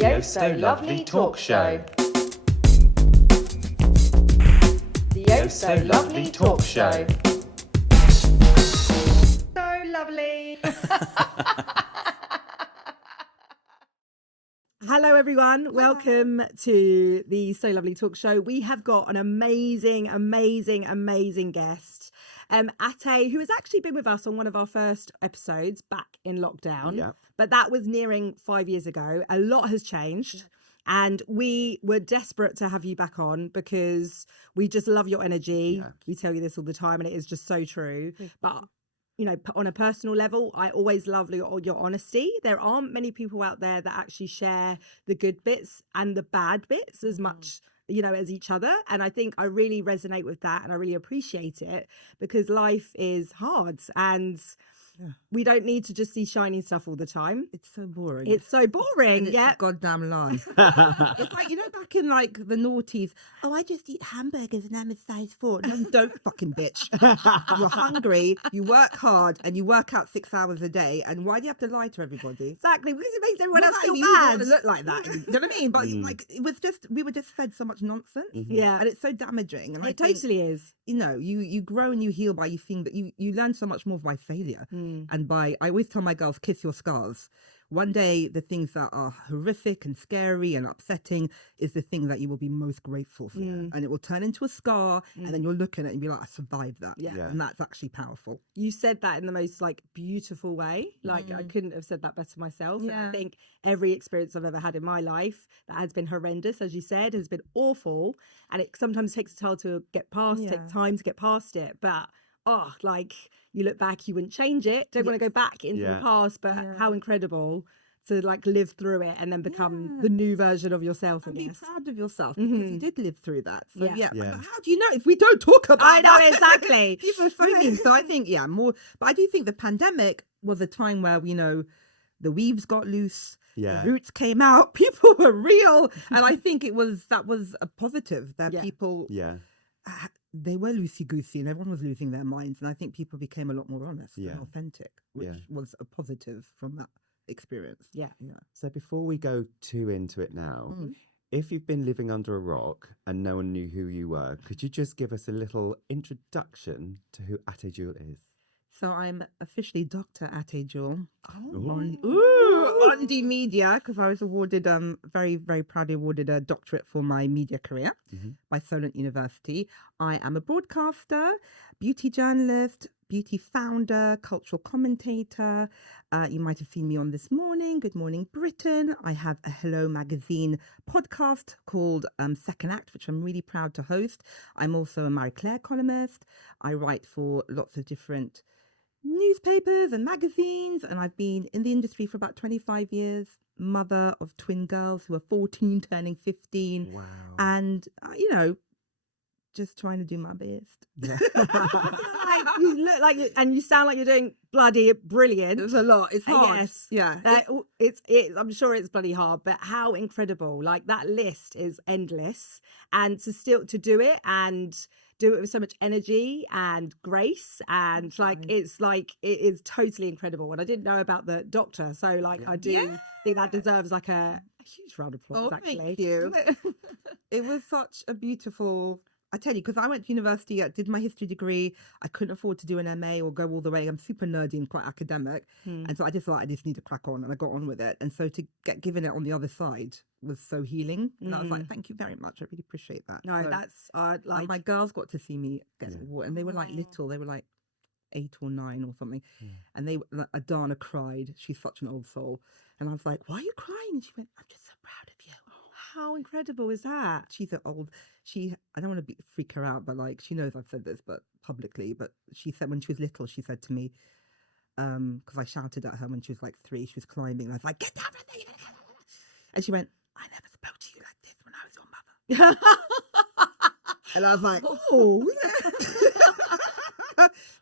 The Oh So Lovely Talk Show. The Oh So Lovely Talk Show. So lovely. Hello everyone, welcome to the So Lovely Talk Show. We have got an amazing guest, Ateh, who has actually been with us on one of our first episodes back in lockdown, but that was nearing 5 years ago. A lot has changed and we were desperate to have you back on because we just love your energy. We tell you this all the time and it is just so true. But you know, on a personal level, I always love your honesty. There aren't many people out there that actually share the good bits and the bad bits as much, you know, as each other. And I think I really resonate with that and I really appreciate it because life is hard and we don't need to just see shiny stuff all the time. It's so boring. It's so boring. It's a goddamn lie. It's like, you know, back in like the noughties, I just eat hamburgers and I'm a size 4. No, you don't, fucking bitch. You're hungry, you work hard, and you work out 6 hours a day. And why do you have to lie to everybody? Exactly, because it makes everyone else feel you bad. want to look like that. You know what I mean? But like, it was just, we were just fed so much nonsense. Yeah. And it's so damaging. And it totally is. You know, you grow and you heal by you think that you learn so much more by failure. And by, I always tell my girls, kiss your scars. One day, the things that are horrific and scary and upsetting is the thing that you will be most grateful for. And it will turn into a scar and then you'll look at it and be like, I survived that. And that's actually powerful. You said that in the most like beautiful way. Like I couldn't have said that better myself. And I think every experience I've ever had in my life that has been horrendous, as you said, has been awful. And it sometimes takes a time to get past, take time to get past it. But like you look back, you wouldn't change it. Don't want to go back into the past, but how incredible to like live through it and then become the new version of yourself. And be proud of yourself because you did live through that. So Yeah. But how do you know if we don't talk about I know, that? exactly. People are so mean. So I think, more. But I do think the pandemic was a time where, you know, the weaves got loose. The roots came out. People were real. And I think that was a positive that people... they were loosey-goosey and everyone was losing their minds. And I think people became a lot more honest and authentic, which was a positive from that experience. So before we go too into it now, if you've been living under a rock and no one knew who you were, could you just give us a little introduction to who Ateh Jewel is? So I'm officially Dr. Ateh Jewel on the media because I was awarded, very, very proudly awarded a doctorate for my media career by Solent University. I am a broadcaster, beauty journalist, beauty founder, cultural commentator. You might have seen me on This Morning, Good Morning Britain. I have a Hello Magazine podcast called Second Act, which I'm really proud to host. I'm also a Marie Claire columnist. I write for lots of different newspapers and magazines, and I've been in the industry for about 25 years, mother of twin girls who are 14 turning 15. Wow. And you know, just trying to do my best. You look like and you sound like you're doing bloody brilliant. There's a lot. It's hard. It's I'm sure it's bloody hard, but how incredible. Like that list is endless, and to do it and do it with so much energy and grace, and it is totally incredible. And I didn't know about the doctor, so like I do think that deserves like a huge round of applause. Actually, thank you. It was such a beautiful. I tell you, because I went to university, I did my history degree. I couldn't afford to do an MA or go all the way. I'm super nerdy and quite academic. And so I just thought I just need to crack on, and I got on with it. And so to get given it on the other side was so healing. And I was like, thank you very much. I really appreciate that. No, so, that's and my girls got to see me get an award, and they were like little. They were like 8 or 9 or something. And Adana cried. She's such an old soul. And I was like, why are you crying? And she went, I'm just so proud of you. How incredible is that? She's I don't want to freak her out, but like, she knows I've said this, but publicly, but she said when she was little, she said to me, because I shouted at her when she was like 3, she was climbing, and I was like, get down from there. And she went, I never spoke to you like this when I was your mother. And I was like, oh.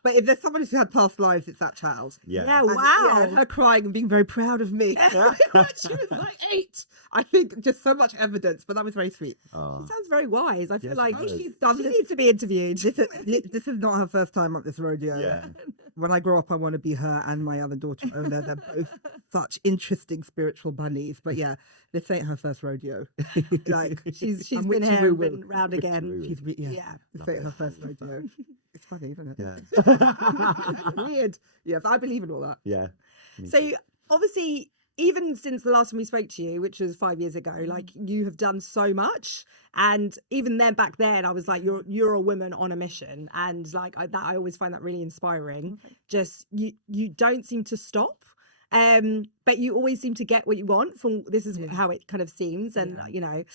But if there's someone who had past lives, it's that child. Yeah, wow. And her crying and being very proud of me. She was like 8. I think just so much evidence, but that was very sweet. She sounds very wise. I feel like she's done she this. needs to be interviewed. This is not her first time up this rodeo. when I grow up, I want to be her and my other daughter. Ola. They're both such interesting spiritual bunnies. But yeah, this ain't her first rodeo. Like She's I'm been witchy here and woo-woo. been round again. She's Yeah. this ain't her first rodeo. It's funny, isn't it? Yeah. Weird. Yes, I believe in all that. Yeah. Me So too. obviously, even since the last time we spoke to you, which was 5 years ago, like you have done so much. And even then, back then, I was like, you're a woman on a mission, and like I always find that really inspiring. Okay. Just you don't seem to stop. But you always seem to get what you want from this is how it kind of seems. And, you know,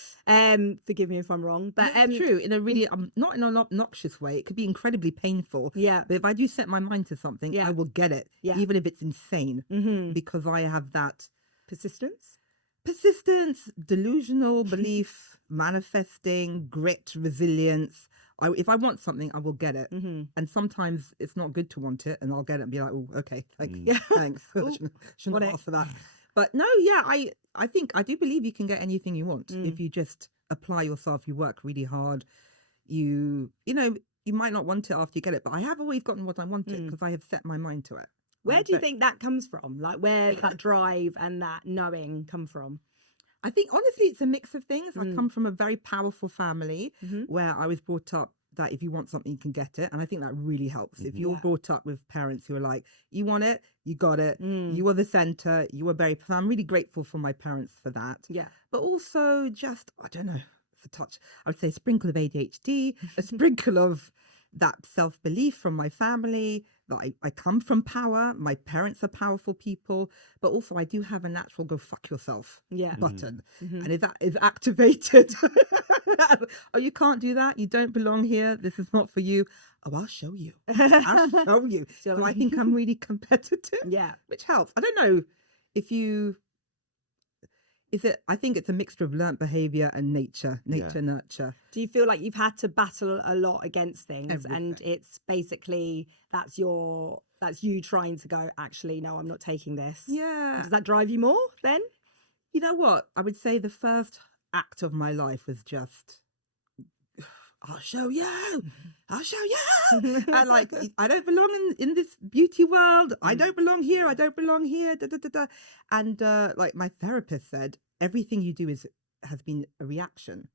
forgive me if I'm wrong, but It's true in a really, not in an obnoxious way. It could be incredibly painful. Yeah. But if I do set my mind to something, I will get it, even if it's insane, because I have that persistence, delusional belief, manifesting, grit, resilience. If I want something, I will get it. And sometimes it's not good to want it, and I'll get it and be like, oh, okay, thanks. Shouldn't have asked for that. But no, yeah, I think I do believe you can get anything you want if you just apply yourself, you work really hard. You know, you might not want it after you get it, but I have always gotten what I wanted because I have set my mind to it. Where do you think that comes from? Like where that drive and that knowing come from? I think honestly, it's a mix of things. I come from a very powerful family where I was brought up that if you want something, you can get it. And I think that really helps. If you're brought up with parents who are like, you want it, you got it, you are the center, you are very, so I'm really grateful for my parents for that. Yeah. But also just, I don't know, it's a touch, I would say a sprinkle of ADHD, a sprinkle of that self-belief from my family, that I come from power. My parents are powerful people, but also I do have a natural go fuck yourself button. And if that is activated, oh, you can't do that. You don't belong here. This is not for you. Oh, I'll show you. I'll show you. So I think I'm really competitive. Yeah. Which helps. I don't know if you... I think it's a mixture of learnt behaviour and nature, nurture. Do you feel like you've had to battle a lot against things? Everything. And it's basically, that's you trying to go, actually, no, I'm not taking this. Yeah. Does that drive you more then? You know what? I would say the first act of my life was just, I'll show you. I'll show you. And like, I don't belong in this beauty world. I don't belong here. I don't belong here. Da, da, da, da. And like my therapist said, everything you do has been a reaction,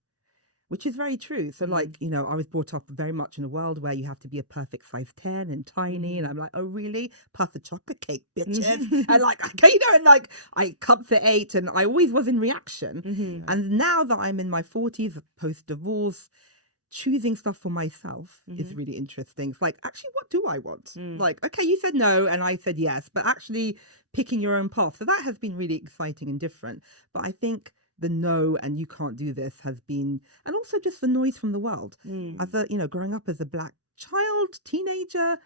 which is very true. So like, you know, I was brought up very much in a world where you have to be a perfect size 10 and tiny. And I'm like, oh, really? Pass the chocolate cake, bitches. And like, okay, you know, and like I comfort ate and I always was in reaction. And now that I'm in my 40s, post-divorce, choosing stuff for myself is really interesting. It's like, actually, what do I want? Like, okay, you said no and I said yes, but actually picking your own path. So that has been really exciting and different. But I think the no and you can't do this has been, and also just the noise from the world. As a, you know, growing up as a Black child, teenager,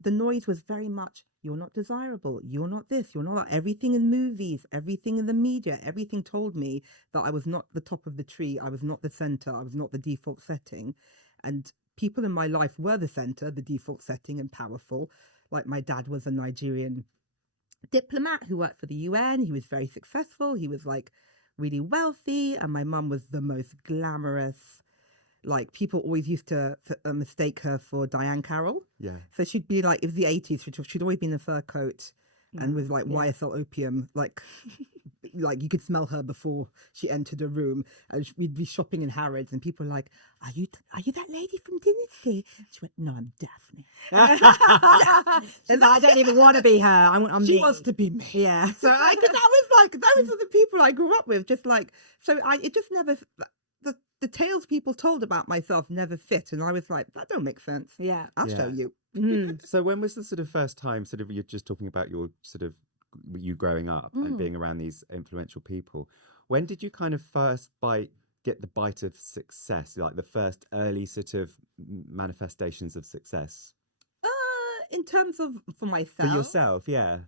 the noise was very much, you're not desirable, you're not this, you're not that. Everything in movies, everything in the media, everything told me that I was not the top of the tree, I was not the center, I was not the default setting. And people in my life were the center, the default setting, and powerful. Like my dad was a Nigerian diplomat who worked for the UN. He was very successful. He was like really wealthy. And my mum was the most glamorous. Like people always used to mistake her for Diane Carroll. Yeah. So she'd be like, it was the 80s. She'd always been in a fur coat and with like YSL opium. Like you could smell her before she entered a room. And we'd be shopping in Harrods and people were like, are you that lady from Dynasty? She went, no, I'm Daphne. And I don't even want to be her. I'm she me. wants to be me. Yeah. So those are the people I grew up with. Just like, so it just never... The tales people told about myself never fit. And I was like, that don't make sense. Yeah. I'll show you. So when was the sort of first time, sort of, you're just talking about your sort of, you growing up and being around these influential people. When did you kind of first get the bite of success? Like the first early sort of manifestations of success? In terms of, for myself. For yourself, yeah.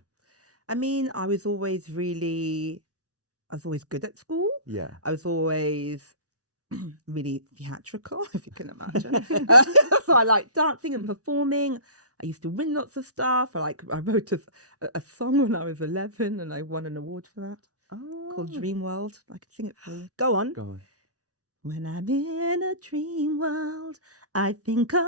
I mean, I was always good at school. Yeah. I was always really theatrical, if you can imagine. So I like dancing and performing. I used to win lots of stuff. I wrote a song when I was 11 and I won an award for that called Dream World. I can sing it for you. Go on. When I'm in a dream world, I think of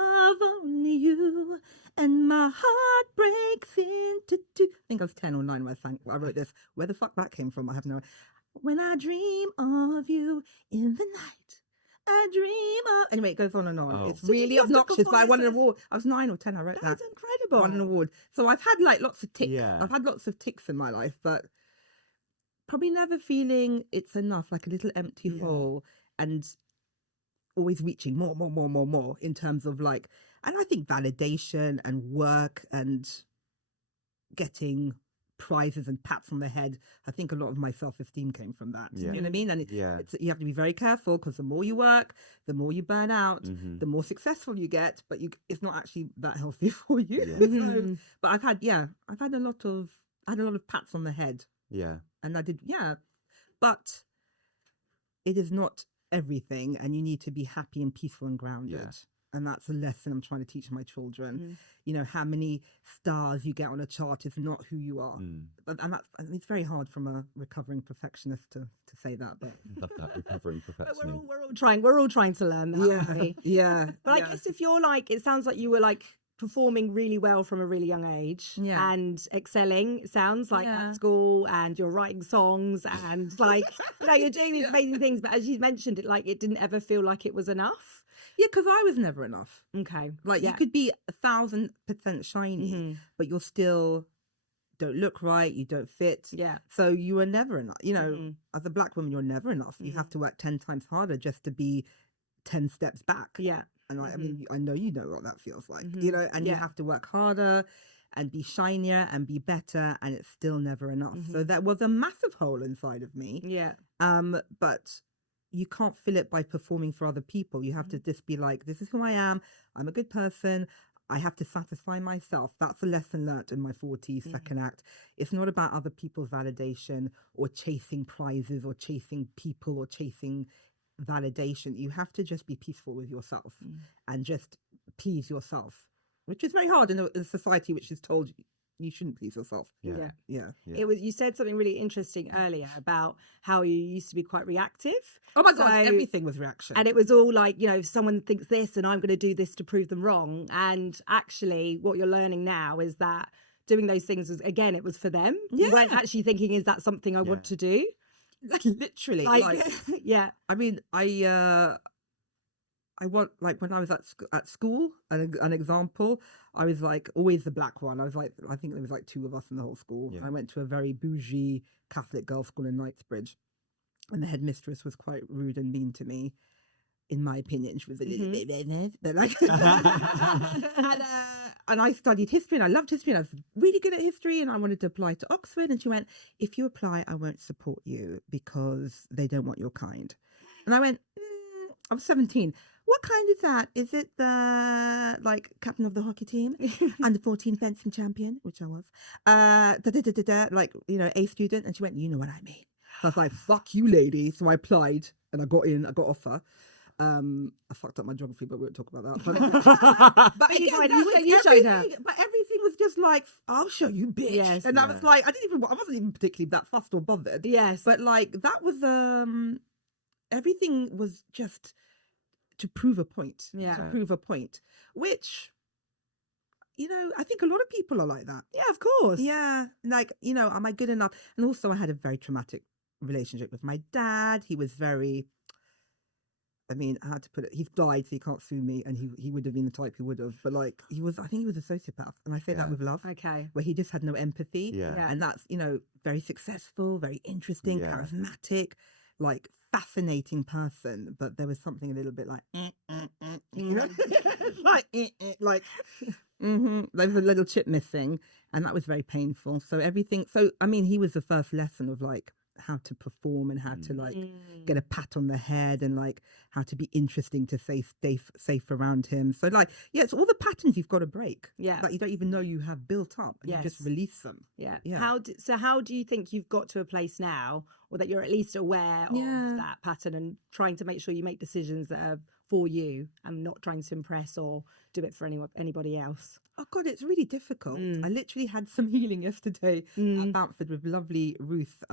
only you, and my heart breaks into two. I think I was 10 or 9 when I wrote this. Where the fuck that came from, I have no idea. When I dream of you in the night, I dream of... Anyway, it goes on and on. Oh. It's So did really you have to obnoxious, but I won an perform award. I was 9 or 10, I wrote that. That's incredible. Won an award. So I've had like lots of ticks. Yeah. I've had lots of ticks in my life, but probably never feeling it's enough, like a little empty hole, and always reaching more in terms of like, and I think validation and work and getting prizes and pats on the head. I think a lot of my self-esteem came from that. Yeah. You know what I mean? And Yeah. it's, you have to be very careful, because the more you work, the more you burn out, the more successful you get, but it's not actually that healthy for you. Yeah. So, but I've had a lot of pats on the head. Yeah. And I did, but it is not everything, and you need to be happy and peaceful and grounded. Yeah. And that's a lesson I'm trying to teach my children. You know, how many stars you get on a chart is not who you are. And it's very hard from a recovering perfectionist to say that. But Love that, recovering But perfectionism. we're all trying to learn that. aren't we? yeah. But I guess if you're like, it sounds like you were like performing really well from a really young age, and excelling, it sounds like, at school, and you're writing songs, and like, you're doing these amazing things. But as you mentioned, it didn't ever feel like it was enough. Yeah, because I was never enough. Okay. Like, you could be 1,000% shiny, but you're still don't look right, you don't fit. Yeah. So you are never enough. You know, as a black woman, you're never enough. You have to work 10 times harder just to be 10 steps back. Yeah. And I mean, I know you know what that feels like, you know, and you have to work harder and be shinier and be better, and it's still never enough. So that was a massive hole inside of me. Yeah. But you can't fill it by performing for other people. You have to just be like, this is who I am. I'm a good person. I have to satisfy myself. That's a lesson learnt in my 40s, second act. It's not about other people's validation or chasing prizes or chasing people or chasing validation. You have to just be peaceful with yourself and just please yourself, which is very hard in a society which is told you shouldn't please yourself. Yeah. Yeah. You said something really interesting earlier about how you used to be quite reactive. Oh my God, everything was reaction. And it was all like, if someone thinks this and I'm going to do this to prove them wrong. And actually what you're learning now is that doing those things was, again, it was for them. You weren't actually thinking, is that something I want to do? Literally. Yeah. I mean, I want, like, when I was at school, an example, I was like always the black one. I was like, I think there was like 2 of us in the whole school. I went to a very bougie Catholic girls' school in Knightsbridge, and the headmistress was quite rude and mean to me, in my opinion. She was a little bit, but like, and I studied history, and I loved history, and I was really good at history, and I wanted to apply to Oxford. And she went, if you apply, I won't support you because they don't want your kind. And I went, I was 17. What kind is that? Is it the, like, captain of the hockey team? Under 14 fencing champion, which I was. Like, A student. And she went, you know what I mean. So I was like, fuck you, lady. So I applied, and I got in, I got offer. I fucked up my geography, but we won't talk about that. But you showed her. But everything was just like, I'll show you, bitch. Yes. And I was like, I wasn't even particularly that fussed or bothered. Yes. But like, that was, everything was just to prove a point. Yeah. To prove a point, which, I think a lot of people are like that. Yeah, of course. Yeah. Like, am I good enough? And also I had a very traumatic relationship with my dad. He was very, I had to put it, he's died, so he can't sue me, and he would have been the type who would have, but like, I think he was a sociopath, and I say that with love. Okay. Where he just had no empathy. Yeah. And that's, very successfy, very interesting, charismatic, like, fascinating person, but there was something a little bit like, like, there's a little chip missing, and that was very painful. So he was the first lesson of like how to perform and how to like get a pat on the head, and like how to be interesting to safe around him. So like, it's all the patterns you've got to break. Yeah. That you don't even know you have built up, and you just release them. Yeah. Yeah. How do you think you've got to a place now, or that you're at least aware of that pattern and trying to make sure you make decisions that are for you and not trying to impress or do it for anybody else? Oh God, it's really difficult. I literally had some healing yesterday at Bamford with lovely Ruth.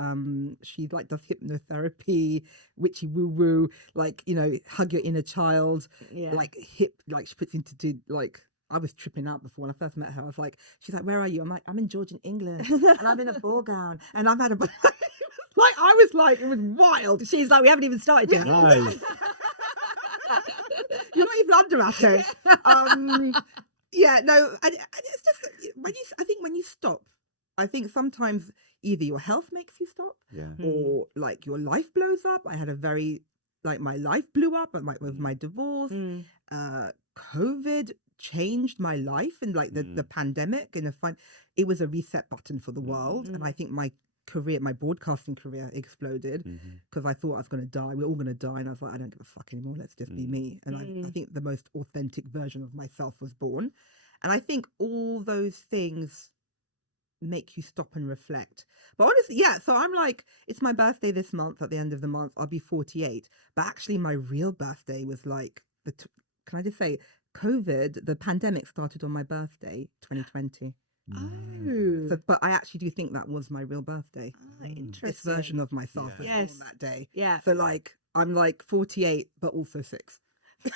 She like does hypnotherapy, witchy woo woo, like, you know, hug your inner child, like like she puts into like. I was tripping out before when I first met her. I was like, she's like, where are you? I'm like, I'm in Georgian England and I'm in a ball gown and I've had a like I was like, it was wild. She's like, we haven't even started yet. No. You're not even under Ateh. Yeah, no, and it's just I think when you stop, I think sometimes either your health makes you stop, or like your life blows up. I had a very my life blew up with my divorce. COVID changed my life, and like the pandemic, and it was a reset button for the world. And I think my broadcasting career exploded because I thought I was going to die. We're all going to die. And I was like, I don't give a fuck anymore. Let's just be me. And I think the most authentic version of myself was born. And I think all those things make you stop and reflect. But honestly, so I'm like, it's my birthday this month. At the end of the month, I'll be 48. But actually my real birthday was like, can I just say, COVID, the pandemic started on my birthday, 2020. Oh, So, but I actually do think that was my real birthday. Interesting. This version of myself was Yes. born that day. Yeah. So like I'm like 48, but also 6.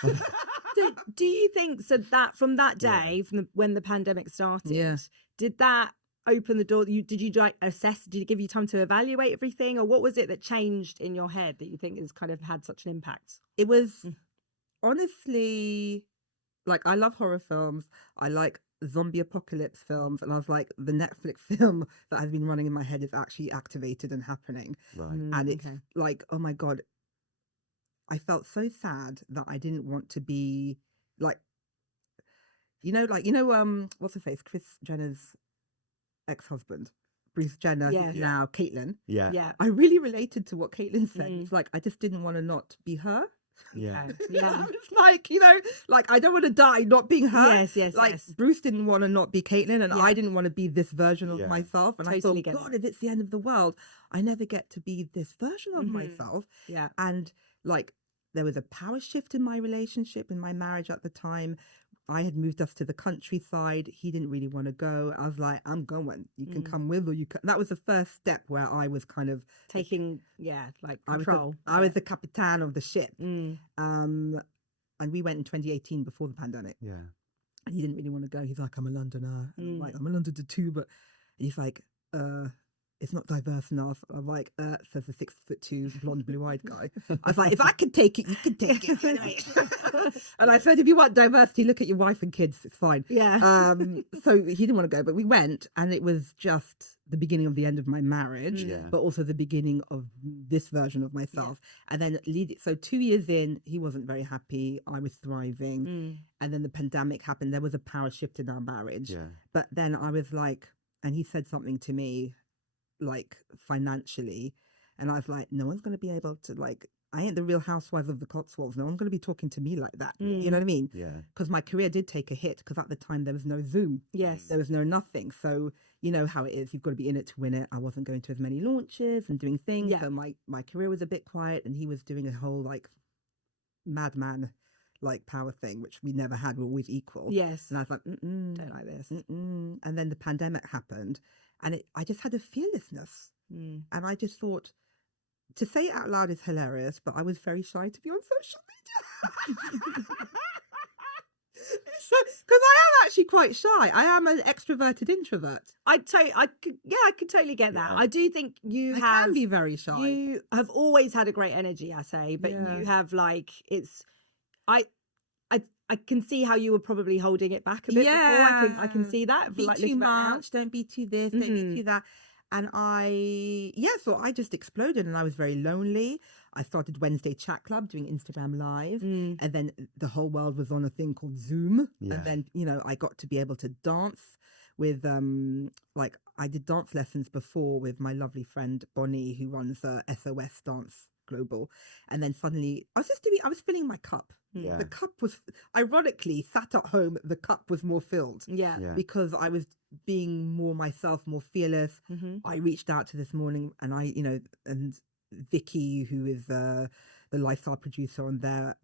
So do you think that from that day, from when the pandemic started, did that open the door? Did you like assess? Did it give you time to evaluate everything, or what was it that changed in your head that you think has kind of had such an impact? It was honestly like, I love horror films. I like zombie apocalypse films, and I was like, the Netflix film that has been running in my head is actually activated and happening. Right. And it's like, oh my God, I felt so sad that I didn't want to be like, what's her face? Kris Jenner's ex-husband, Bruce Jenner, now Caitlyn. Yeah. I really related to what Caitlyn said. It's like, I just didn't want to not be her. Yeah. Yeah. It's like, like I don't want to die not being her. Yes. Like Bruce didn't want to not be Caitlyn, and I didn't want to be this version of myself. And Totally I thought, God, if it's the end of the world, I never get to be this version of myself. Yeah. And like there was a power shift in my relationship, in my marriage at the time. I had moved us to the countryside. He didn't really want to go. I was like, I'm going. You can come with, or you can. That was the first step where I was kind of taking, control. I was the captain of the ship. And we went in 2018 before the pandemic. Yeah. And he didn't really want to go. He's like, I'm a Londoner. And I'm like, I'm a Londoner too, but he's like, it's not diverse enough. I'm like, says the 6'2" blonde, blue-eyed guy. I was like, if I can take it, you can take it. Anyway. And I said, if you want diversity, look at your wife and kids. It's fine. Yeah. So he didn't want to go, but we went, and it was just the beginning of the end of my marriage, but also the beginning of this version of myself. And then so 2 years in, he wasn't very happy. I was thriving. And then the pandemic happened. There was a power shift in our marriage. Yeah. But then I was like, and he said something to me, like financially, and I was like, no one's going to be able to, like, I ain't the Real Housewives of the Cotswolds. No one's going to be talking to me like that. You know what I mean? Yeah. Because my career did take a hit, because at the time there was no Zoom. Yes. There was no nothing. So you know how it is. You've got to be in it to win it. I wasn't going to as many launches and doing things. Yeah. So my career was a bit quiet, and he was doing a whole like madman like power thing, which we never had. We're always equal. Yes. And I was like, don't like this. And then the pandemic happened, and I just had a fearlessness. And I just thought, to say it out loud is hilarious, but I was very shy to be on social media. Because I am actually quite shy. I am an extroverted introvert. I could totally get that. I do think you can be very shy. You have always had a great energy, I say, but you have like I can see how you were probably holding it back a bit before. I can see that. Be too much. Don't be too this. Don't be too that. And so I just exploded, and I was very lonely. I started Wednesday Chat Club doing Instagram Live, and then the whole world was on a thing called Zoom. Yeah. And then, I got to be able to dance with, I did dance lessons before with my lovely friend Bonnie, who runs SOS Dance Global. And then suddenly I was filling my cup. Yeah. The cup was, ironically, sat at home, the cup was more filled. Yeah. Because I was being more myself, more fearless. I reached out to this morning, and and Vicky, who is the lifestyle producer on there,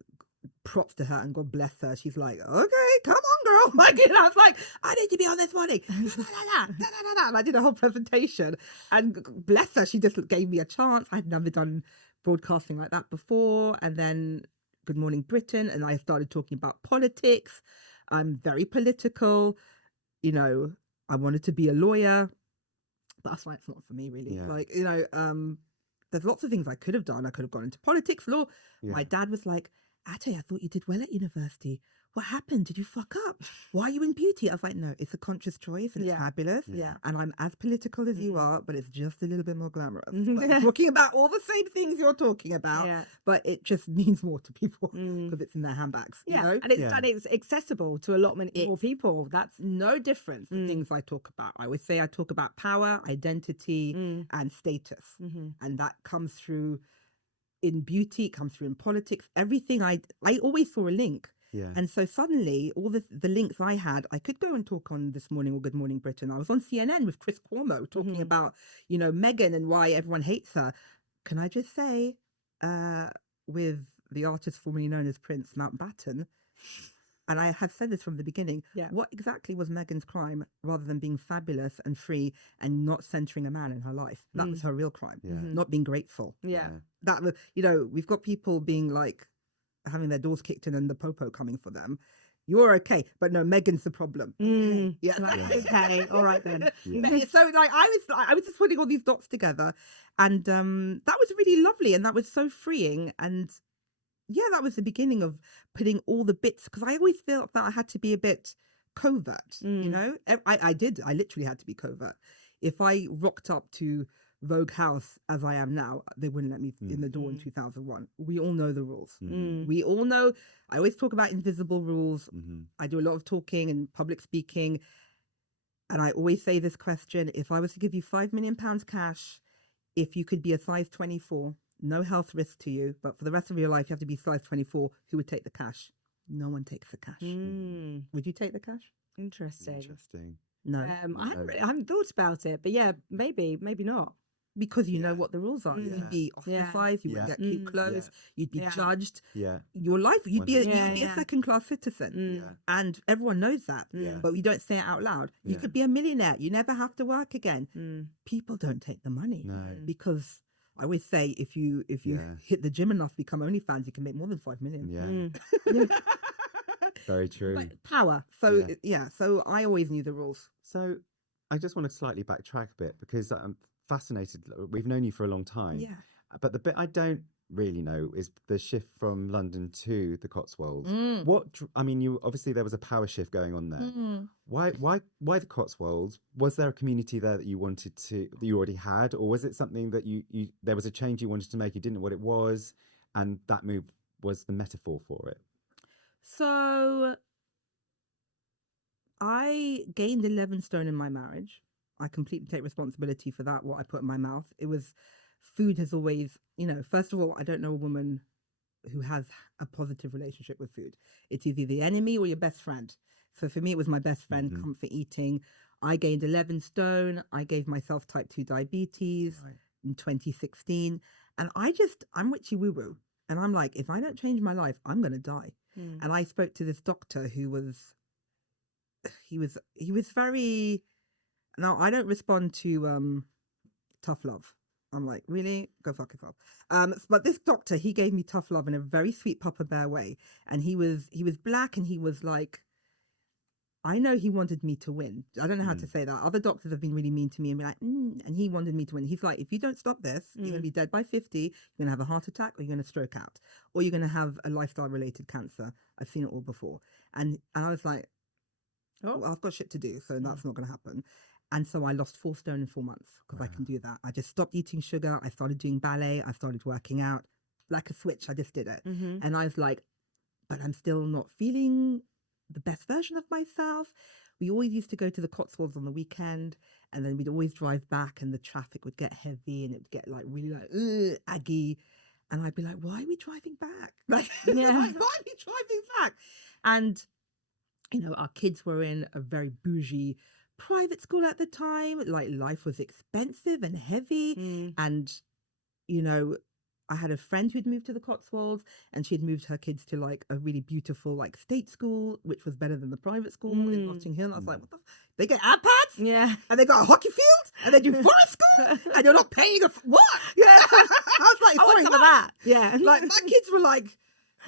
props to her, and God bless her. She's like, okay, come on, girl. Like, and I was like, I need to be on this morning. And I did a whole presentation, and bless her, she just gave me a chance. I'd never done broadcasting like that before. And then Good Morning Britain, and I started talking about politics. I'm very political. You know, I wanted to be a lawyer, but that's why it's not for me, really. Yeah. Like, you know, there's lots of things I could have done. I could have gone into politics, law. Yeah. My dad was like, Ateh, I thought you did well at university. What happened? Did you fuck up? Why are you in beauty? I was like, no, it's a conscious choice and it's fabulous. Yeah. And I'm as political as you are, but it's just a little bit more glamorous. Like, talking about all the same things you're talking about, but it just means more to people because it's in their handbags. Yeah. You know? And it's accessible to a lot more people. That's no difference. The things I talk about. I always say I talk about power, identity, and status. And that comes through in beauty, it comes through in politics. Everything I always saw a link. Yeah. And so suddenly all the links I had, I could go and talk on This Morning or Good Morning Britain. I was on CNN with Chris Cuomo talking about, you know, Meghan and why everyone hates her. Can I just say, with the artist formerly known as Prince Mountbatten, and I have said this from the beginning, what exactly was Meghan's crime rather than being fabulous and free and not centering a man in her life? That was her real crime, not being grateful. Yeah. That was, you know, we've got people being like, having their doors kicked in and the popo coming for them. You're okay, but no, Meghan's the problem. Yeah, okay, all right then. So like I was just putting all these dots together, and that was really lovely, and that was so freeing. And yeah, that was the beginning of putting all the bits, because I always felt that I had to be a bit covert. You know, I literally had to be covert. If I rocked up to Vogue House as I am now, they wouldn't let me in the door in 2001. We all know the rules. We all know. I always talk about invisible rules. I do a lot of talking and public speaking. And I always say this question: if I was to give you £5 million cash, if you could be a size 24, no health risk to you, but for the rest of your life you have to be size 24, who would take the cash? No one takes the cash. Would you take the cash? Interesting. No. I haven't thought about it, but yeah, maybe not. Because you know what the rules are. You'd be ostracized, you wouldn't get cute clothes, you'd be judged. Your life, you'd be a second-class citizen. And everyone knows that. But you don't say it out loud. You could be a millionaire. You never have to work again. People don't take the money. Because I always say if you hit the gym enough, become OnlyFans, you can make more than 5 million. Very true. But power. So so I always knew the rules. So I just want to slightly backtrack a bit, because I'm fascinated. We've known you for a long time. But the bit I don't really know is the shift from London to the Cotswolds. I mean, you obviously there was a power shift going on there. Why the Cotswolds? Was there a community there that you wanted to, that you already had, or was it something that you there was a change you wanted to make, you didn't know what it was, and that move was the metaphor for it? So I gained 11 stone in my marriage. I completely take responsibility for that, what I put in my mouth. It was, food has always, you know, first of all, I don't know a woman who has a positive relationship with food. It's either the enemy or your best friend. So for me, it was my best friend, comfort eating. I gained 11 stone. I gave myself type 2 diabetes in 2016. And I'm witchy woo-woo. And I'm like, if I don't change my life, I'm going to die. And I spoke to this doctor who was, he was very... Now, I don't respond to tough love. I'm like, really? Go fuck yourself. But this doctor, he gave me tough love in a very sweet Papa Bear way. And he was black, and he was like, I know he wanted me to win. I don't know how to say that. Other doctors have been really mean to me and be like, and he wanted me to win. He's like, if you don't stop this, you're going to be dead by 50, you're going to have a heart attack, or you're going to stroke out, or you're going to have a lifestyle-related cancer. I've seen it all before. And I was like, well, I've got shit to do, so that's not going to happen. And so I lost 4 stone in 4 months, because I can do that. I just stopped eating sugar. I started doing ballet. I started working out. Like a switch, I just did it. And I was like, but I'm still not feeling the best version of myself. We always used to go to the Cotswolds on the weekend, and then we'd always drive back, and the traffic would get heavy, and it would get like really like aggy. And I'd be like, why are we driving back? Like, why are we driving back? And, you know, our kids were in a very bougie private school at the time. Like, life was expensive and heavy. And, you know, I had a friend who'd moved to the Cotswolds, and she'd moved her kids to like a really beautiful like state school, which was better than the private school in Notting Hill. And I was like, what the? They get iPads, Yeah. and they got a hockey field, and they do forest school, and you're not paying what? Yeah. I was like, I want sorry, some of what? that. Yeah. Like my kids were like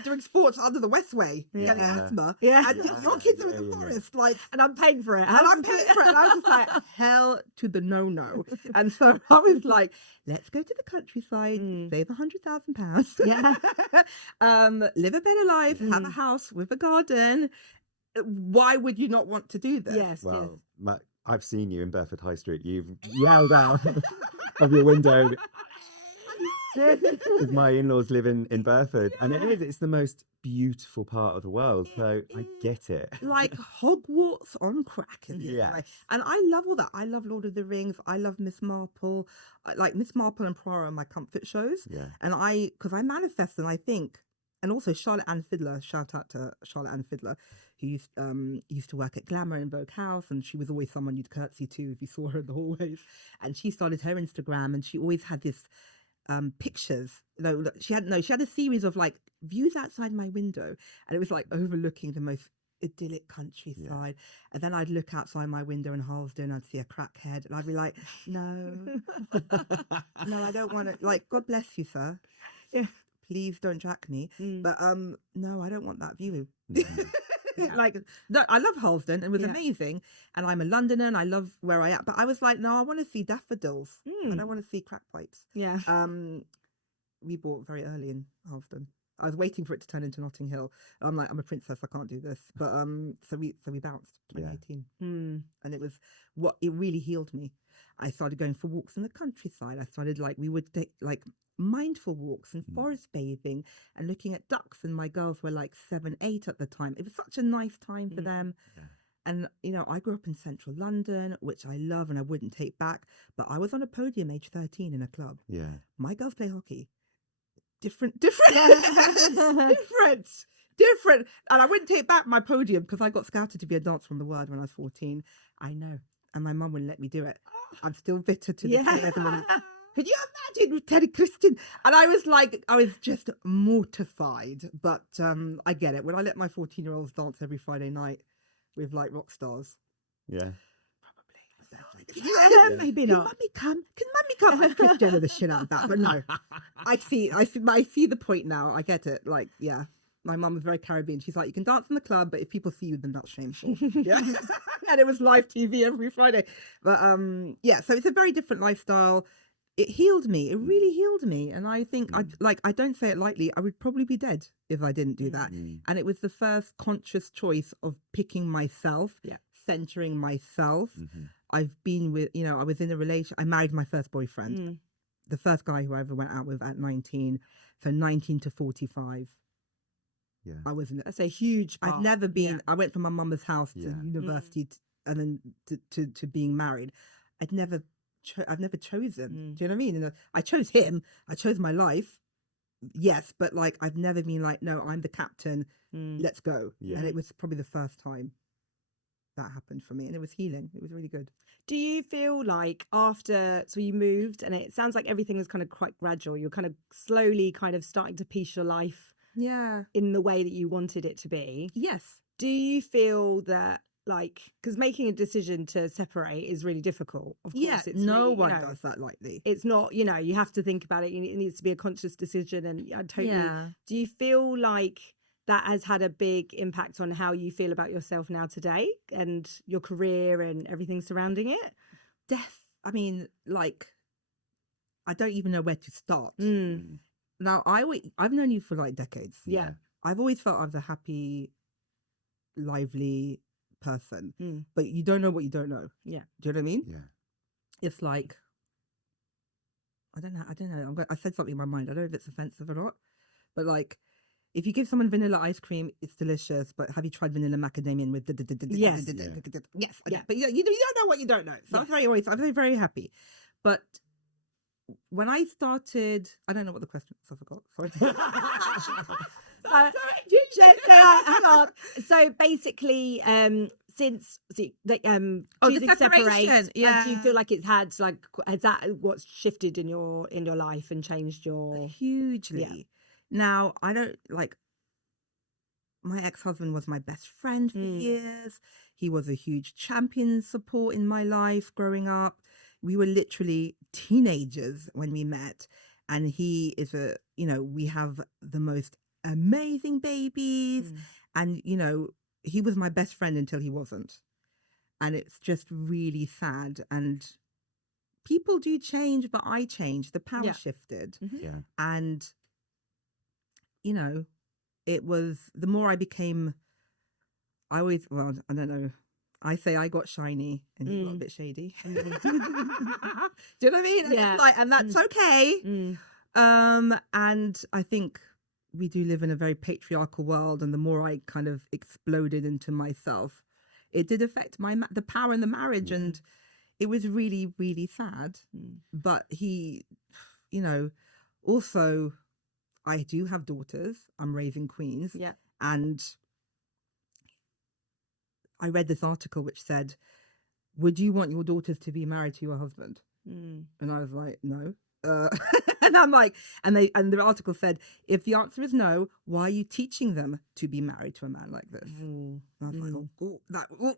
doing sports under the Westway, Yeah. getting asthma, Yeah. and your kids are in the forest, like. And I'm paying for it. And I'm paying for it. And I was just like, hell to the no. And so I was like, let's go to the countryside, save £100,000. Yeah. Live a better life, have a house with a garden. Why would you not want to do this? Yes. Well, I've seen you in Bedford High Street. You've yelled out of your window. Because my in-laws live in Bedford, and it's the most beautiful part of the world, so I get it. Like Hogwarts on crack. Yeah. Like, and I love all that. I love Lord of the Rings. I love Miss Marple. Like Miss Marple and Poirot are my comfort shows. Yeah. And because I manifest, and I think, and also Charlotte Ann Fiddler, shout out to Charlotte Ann Fiddler, who used to work at Glamour in Vogue House, and she was always someone you'd curtsy to if you saw her in the hallways. And she started her Instagram, and she always had this pictures. She had a series of like views outside my window, and it was like overlooking the most idyllic countryside. And then I'd look outside my window in Harlesden, I'd see a crackhead, and I'd be like, no, I don't want to. Like, God bless you, sir. Yeah. Please don't jack me. But no, I don't want that view. Yeah. Like, no, I love Harlesden, and it was amazing, and I'm a Londoner, and I love where I am. But I was like, no, I want to see daffodils. I don't want to see crack pipes. Yeah. We bought very early in Harlesden. I was waiting for it to turn into Notting Hill. I'm like, I'm a princess, I can't do this. But so we bounced 2018, and it really healed me. I started going for walks in the countryside. I started we would take mindful walks and forest bathing and looking at ducks, and my girls were like 7, 8 at the time. It was such a nice time for them. And I grew up in central London, which I love and I wouldn't take back, but I was on a podium age 13 in a club. My girls play hockey. Different and I wouldn't take back my podium because I got scouted to be a dancer on the Word when I was 14. I know, and my mum wouldn't let me do it. I'm still bitter to this day. Could you imagine with Teddy Christian? And I was just mortified. But I get it. When I let my 14-year-olds dance every Friday night with like rock stars. Yeah. Probably. Maybe not. Can mummy come? I Chris Jenner the shit out of that. But no. I see the point now. I get it. Like, yeah. My mum was very Caribbean. She's like, you can dance in the club, but if people see you, then that's shameful. Yeah. And it was live TV every Friday. But so it's a very different lifestyle. It healed me. It really healed me. And I think, I don't say it lightly, I would probably be dead if I didn't do that. And it was the first conscious choice of picking myself, centering myself. I've been with, I was in a relationship. I married my first boyfriend, the first guy who I ever went out with at 19. So 19 to 45. Yeah. I was in it. That's a huge part. I'd never been, I went from my mama's house to university and then to being married. I've never chosen. Do you know what I mean? And I chose him. I chose my life. Yes, but I've never been like, no, I'm the captain. Let's go. Yeah. And it was probably the first time that happened for me, and it was healing. It was really good. Do you feel like so you moved, and it sounds like everything was kind of quite gradual. You're kind of slowly kind of starting to piece your life in the way that you wanted it to be. Yes. Do you feel that because making a decision to separate is really difficult, of course. It's no really, one does that lightly. It's not, you have to think about it. It needs to be a conscious decision, and I totally. Do you feel like that has had a big impact on how you feel about yourself now today and your career and everything surrounding it? I mean, I don't even know where to start. Now, I've known you for decades. Yeah. I've always felt I was a happy, lively person, but you don't know what you don't know. Yeah. Do you know what I mean? Yeah. It's I don't know. I said something in my mind. I don't know if it's offensive or not, but if you give someone vanilla ice cream, it's delicious. But have you tried vanilla macadamia with yes, yes, but you don't know what you don't know. So I was very, very happy. But when I started, I don't know what the question was. I forgot. Sorry. Hang on. So basically, since the choosing to separate, separation, do you feel like it's had has that what's shifted in your life and changed your hugely? Now I don't like. My ex-husband was my best friend for years. He was a huge champion support in my life growing up. We were literally teenagers when we met, and he is we have the most amazing babies, and he was my best friend until he wasn't. And it's just really sad. And people do change, but I changed. The power shifted. Yeah. And, it was the more I became, I don't know. I say I got shiny and he got a bit shady. Do you know what I mean? And it's like, and that's okay. And I think we do live in a very patriarchal world, and the more I kind of exploded into myself, it did affect the power in the marriage, and it was really, really sad. But he, also, I do have daughters. I'm raising queens. Yeah. And I read this article which said, would you want your daughters to be married to your husband? And I was like, no. And I'm like, and the article said, if the answer is no, why are you teaching them to be married to a man like this? And I was like,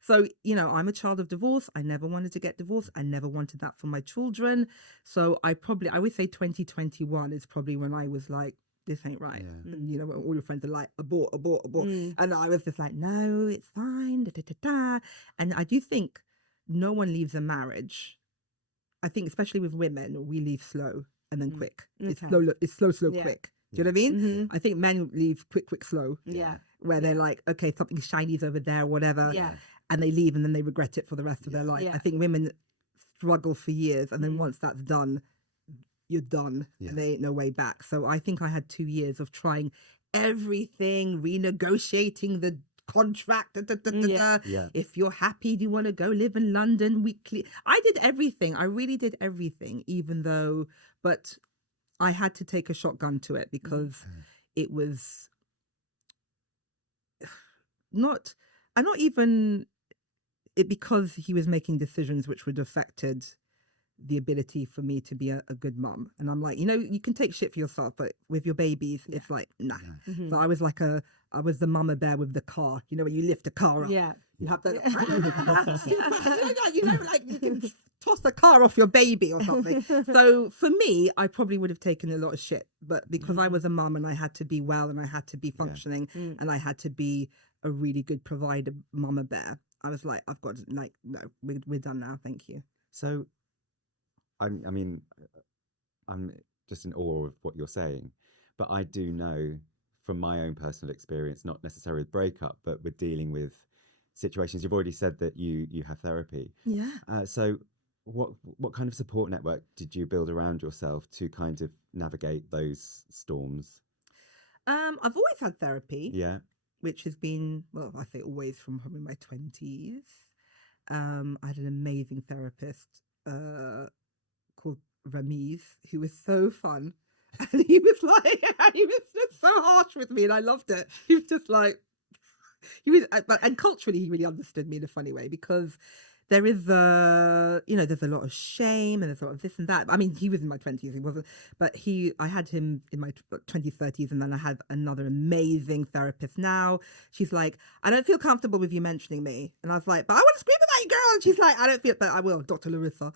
So, I'm a child of divorce. I never wanted to get divorced. I never wanted that for my children. So I would say 2021 is probably when I was like, this ain't right. Yeah. And, when all your friends are like, abort. And I was just like, no, it's fine. And I do think no one leaves a marriage. I think especially with women, we leave slow and then quick. Okay. It's slow, quick. Do you know what I mean? I think men leave quick, slow. Yeah. Where they're like, okay, something shiny's over there, whatever. Yeah. And they leave and then they regret it for the rest of their life. Yeah. I think women struggle for years, and then once that's done, you're done. Yeah. And there ain't no way back. So I think I had 2 years of trying everything, renegotiating the contract. Yeah. If you're happy, do you want to go live in London weekly? I did everything. I really did everything, but I had to take a shotgun to it because it was not even it because he was making decisions which would have affected the ability for me to be a good mum. And I'm like, you can take shit for yourself, but with your babies, it's like, nah. So I was I was the mama bear with the car, when you lift the car up. Yeah. You have that, like you can toss the car off your baby or something. So for me, I probably would have taken a lot of shit, but because I was a mum and I had to be well and I had to be functioning and I had to be a really good provider, mama bear, I was like, I've got no, we're done now. Thank you. So, I'm just in awe of what you're saying, but I do know from my own personal experience, not necessarily with breakup, but with dealing with situations. You've already said that you have therapy. Yeah. So what kind of support network did you build around yourself to kind of navigate those storms? I've always had therapy. Yeah. Which has been, well, I say always from probably my 20s. I had an amazing therapist called Ramiz, who was so fun. And he was just so harsh with me, and I loved it. He was just like, and culturally, he really understood me in a funny way, because there is there's a lot of shame and there's a lot of this and that. I mean, he was in my 20s, he wasn't, but I had him in my 20s, 30s, and then I had another amazing therapist now. She's like, I don't feel comfortable with you mentioning me. And I was like, but I want to scream at you, girl. And she's like, I don't feel, but I will, Dr. Larissa.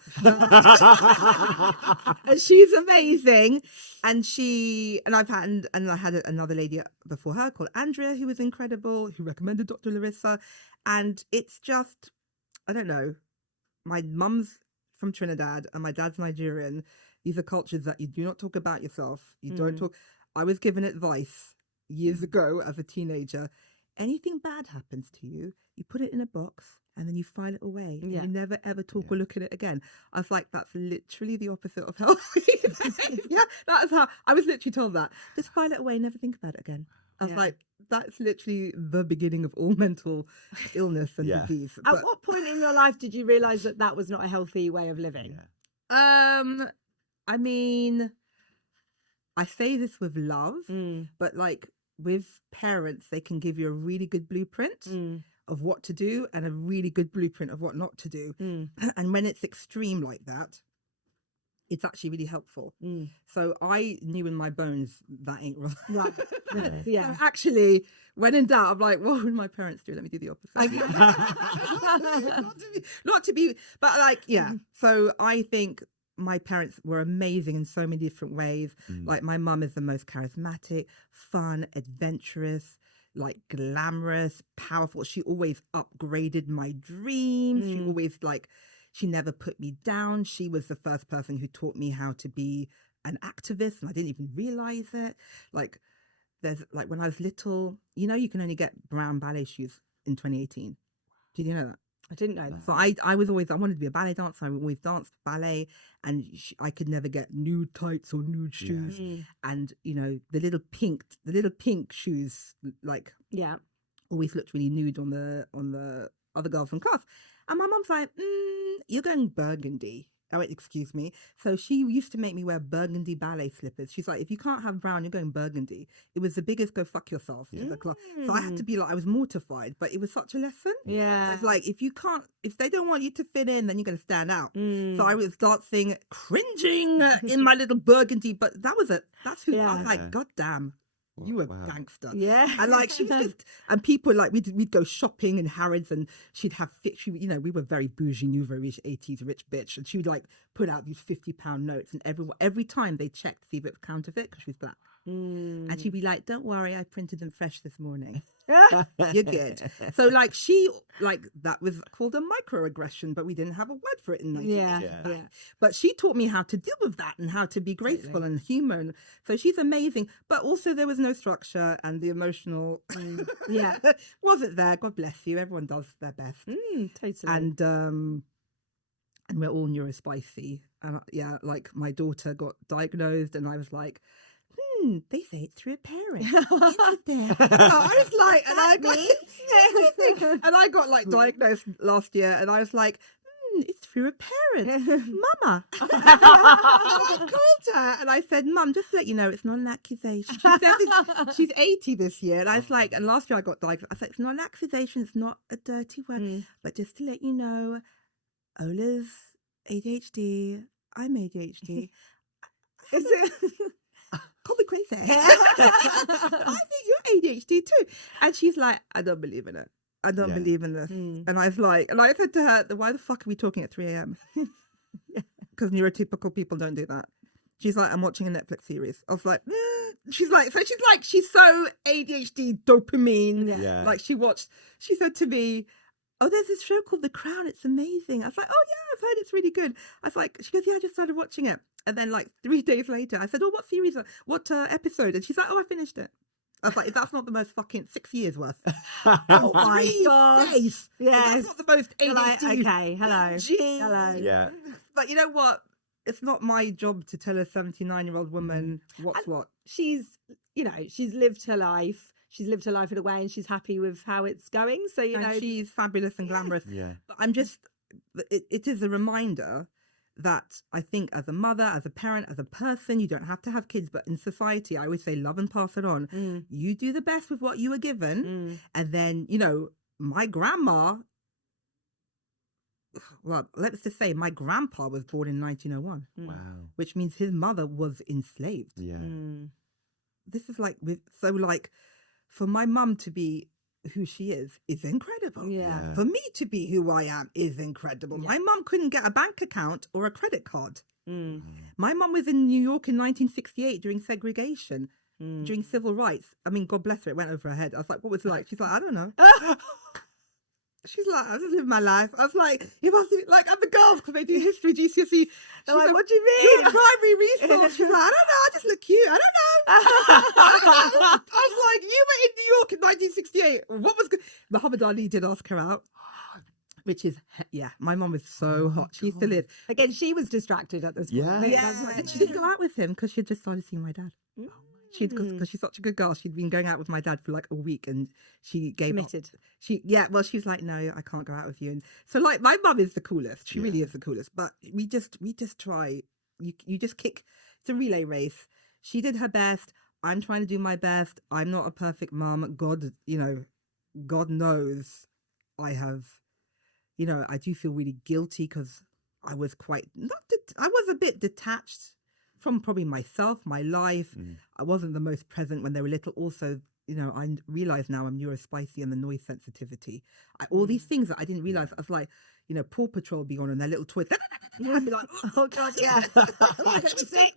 And she's amazing. And I had another lady before her called Andrea, who was incredible, who recommended Dr. Larissa. And it's just, I don't know. My mum's from Trinidad and my dad's Nigerian. These are cultures that you do not talk about yourself. You don't talk. I was given advice years ago as a teenager. Anything bad happens to you, you put it in a box and then you file it away. Yeah. And you never ever talk or look at it again. I was like, that's literally the opposite of healthy. Yeah, that's how I was literally told that. Just file it away, never think about it again. I was like, that's literally the beginning of all mental illness and disease. At what point in your life did you realise that was not a healthy way of living? I mean, I say this with love, but like with parents, they can give you a really good blueprint of what to do and a really good blueprint of what not to do. And when it's extreme like that, it's actually really helpful. So I knew in my bones that ain't right. Right. Yeah. So actually, when in doubt, I'm like, what would my parents do? Let me do the opposite. not to be, but like, yeah. So I think my parents were amazing in so many different ways. Like my mum is the most charismatic, fun, adventurous, like glamorous, powerful. She always upgraded my dreams. She always she never put me down. She was the first person who taught me how to be an activist, and I didn't even realize it. Like there's when I was little, you can only get brown ballet shoes in 2018. Did you know that? I didn't know that. So I wanted to be a ballet dancer. I always danced ballet, and I could never get nude tights or nude shoes. And the little pink shoes, always looked really nude on the other girls from class. And my mum's like, you're going burgundy. I went, excuse me. So she used to make me wear burgundy ballet slippers. She's like, if you can't have brown, you're going burgundy. It was the biggest go fuck yourself to the class. So I had to be I was mortified, but it was such a lesson. Yeah. So it's like, if they don't want you to fit in, then you're going to stand out. So I was dancing, cringing in my little burgundy, but that's who I was like, God damn. You were gangster. Yeah. And she was just, and people we'd go shopping in Harrods, and she'd have we were very bougie, new, very rich 80s rich bitch. And she would put out these £50 notes, and every time they checked to see if it was counterfeit because she was black. And she'd be like, don't worry, I printed them fresh this morning. You're good. So that was called a microaggression, but we didn't have a word for it in 1980. Yeah. But she taught me how to deal with that and how to be graceful and human. So she's amazing. But also there was no structure, and the emotional wasn't there. God bless you. Everyone does their best. Totally. And we're all neurospicy. And my daughter got diagnosed, and I was like, they say it's through a parent. I was like, and I got diagnosed last year, and I was like, it's through a parent, Mama. And I called her and I said, Mum, just to let you know, it's not an accusation. She said she's 80 this year, and I was like, and last year I got diagnosed. I said, it's not an accusation, it's not a dirty word, but just to let you know, Ola's ADHD, I'm ADHD. Is it? Call me crazy. I think you're ADHD too. And she's like, I don't believe in it. I don't believe in this. And I was like, and I said to her, why the fuck are we talking at 3 a.m.? Because neurotypical people don't do that. She's like, I'm watching a Netflix series. I was like, she's so ADHD dopamine. Yeah. She said to me, oh, there's this show called The Crown. It's amazing. I was like, oh yeah, I've heard it's really good. I was like, she goes, yeah, I just started watching it. And then 3 days later, I said, oh, what episode? And she's like, oh, I finished it. I was like, if that's not the most fucking 6 years worth. Oh my God. Days. Yes. That's not the most ADHD. Okay, hello. Hello. Yeah. But you know what? It's not my job to tell a 79-year-old woman what's what. She's lived her life. She's lived her life in a way, and she's happy with how it's going. So, she's fabulous and glamorous. Yeah. But I'm just, it is a reminder that I think as a mother, as a parent, as a person, you don't have to have kids, but in society, I always say love and pass it on. You do the best with what you were given. And then, my grandma, well, let's just say my grandpa was born in 1901. Wow. Which means his mother was enslaved. Yeah. This is for my mum to be who she is incredible. Yeah. For me to be who I am is incredible. My mum couldn't get a bank account or a credit card. My mum was in New York in 1968 during segregation, during civil rights. I mean, God bless her, it went over her head. I was like, what was it like? She's like, I don't know. She's like, I just live my life. I was like, you must be like, and the girls, because they do history, GCSE. They're like, what do you mean? You're a primary resource. She's like, I don't know, I just look cute. I don't know. I was like, you were in New York in 1968. What was good? Muhammad Ali did ask her out. Which is, my mom is so hot. She still is. Again, she was distracted at this point. Yeah. She didn't go out with him because she had just started seeing my dad. Because she's such a good girl. She'd been going out with my dad for a week, and she gave committed. Up. She was like, no, I can't go out with you. And so my mum is the coolest. She really is the coolest. But we just try. You just kick. It's a relay race. She did her best. I'm trying to do my best. I'm not a perfect mom. God, God knows I have, I do feel really guilty because I was I was a bit detached from probably myself, my life. I wasn't the most present when they were little. Also, I realize now I'm neurospicy and the noise sensitivity. All these things that I didn't realize. I was like, Paw Patrol be on and their little toys. I'd be like, oh God, yeah. Am I going to be sick?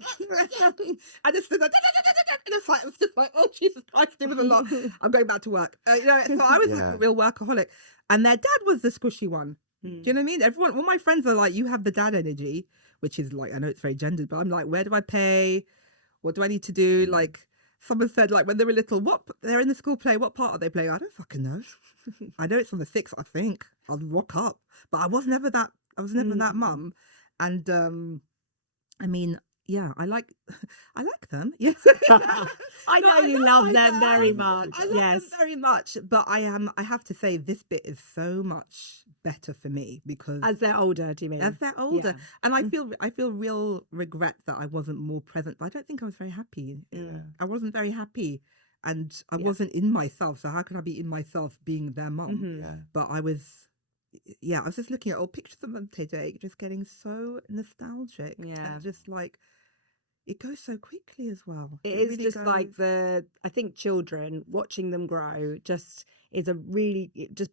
I just stood there, and it's like, it was just like, oh Jesus Christ, it was a lot. I'm going back to work. So I was like a real workaholic. And their dad was the squishy one. Do you know what I mean? All my friends are like, you have the dad energy, which is like, I know it's very gendered, but I'm like, where do I pay? What do I need to do? Like, someone said, like, when they were little, they're in the school play, what part are they playing? I don't fucking know. I know it's on the 6th, I think. I'll rock up. But I was never that mum. And I mean, yeah, I like them. Yes. I know you love them very much. I love them very much. But I have to say this bit is so much better for me because as they're older, do you mean? As they're older. Yeah. And I feel real regret that I wasn't more present. But I don't think I was very happy. I wasn't very happy. And I wasn't in myself. So how can I be in myself being their mum? But I was just looking at old pictures of them today, just getting so nostalgic. Yeah. And just like, it goes so quickly as well. It is really just goes... like I think children, watching them grow it just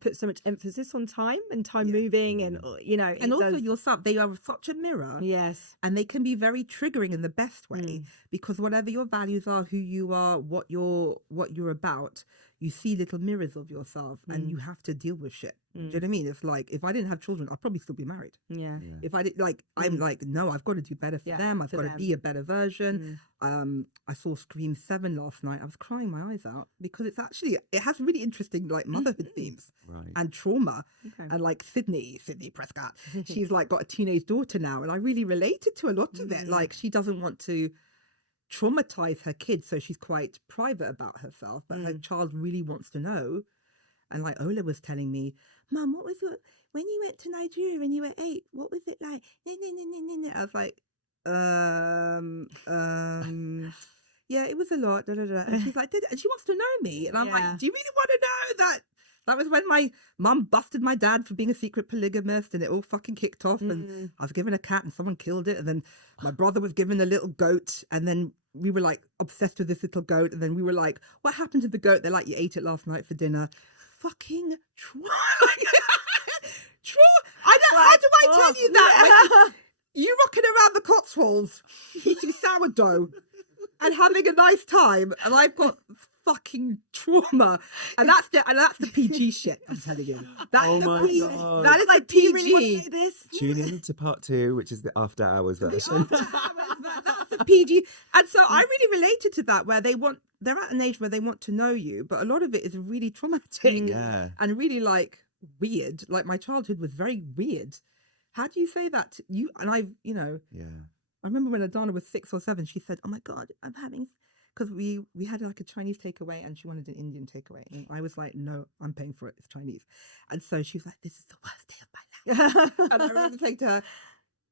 puts so much emphasis on time and time moving and, And also yourself, they are such a mirror. Yes. And they can be very triggering in the best way because whatever your values are, who you are, what you're about, you see little mirrors of yourself and you have to deal with shit. Do you know what I mean? It's like, if I didn't have children, I'd probably still be married. Yeah. If I did, I'm like, no, I've got to do better for them. I've got to be a better version. I saw Scream 7 last night. I was crying my eyes out because it has really interesting like motherhood themes and trauma. And like Sydney Prescott, she's like got a teenage daughter now. And I really related to a lot of it. Like she doesn't want to traumatize her kids, so she's quite private about herself, but her child really wants to know. And like Ola was telling me, Mum, what was it when you went to Nigeria when you were 8? What was it like? I was like, yeah, it was a lot. Da, da, da. And she's like, and she wants to know me, and I'm like, do you really want to know that? That was when my mum busted my dad for being a secret polygamist, and it all fucking kicked off. And I was given a cat, and someone killed it. And then my brother was given a little goat, and then we were like obsessed with this little goat. And then we were like, "What happened to the goat?" They're like, "You ate it last night for dinner." Fucking trauma. How do I tell you that? When you rocking around the Cotswolds, eating sourdough, and having a nice time, and I've got fucking trauma, and that's the PG shit. I'm telling you, that's God. That is like PG. Really want to know this? Tune in to part 2, which is the after hours version. That's the PG, and so I really related to that, where they're at an age where they want to know you, but a lot of it is really traumatic and really like weird. Like my childhood was very weird. How do you say that to you? And I remember when Adana was 6 or 7, she said, "Oh my God, I'm having," because we had like a Chinese takeaway and she wanted an Indian takeaway. And I was like, "No, I'm paying for it. It's Chinese." And so she was like, "This is the worst day of my life." And I remember saying to her,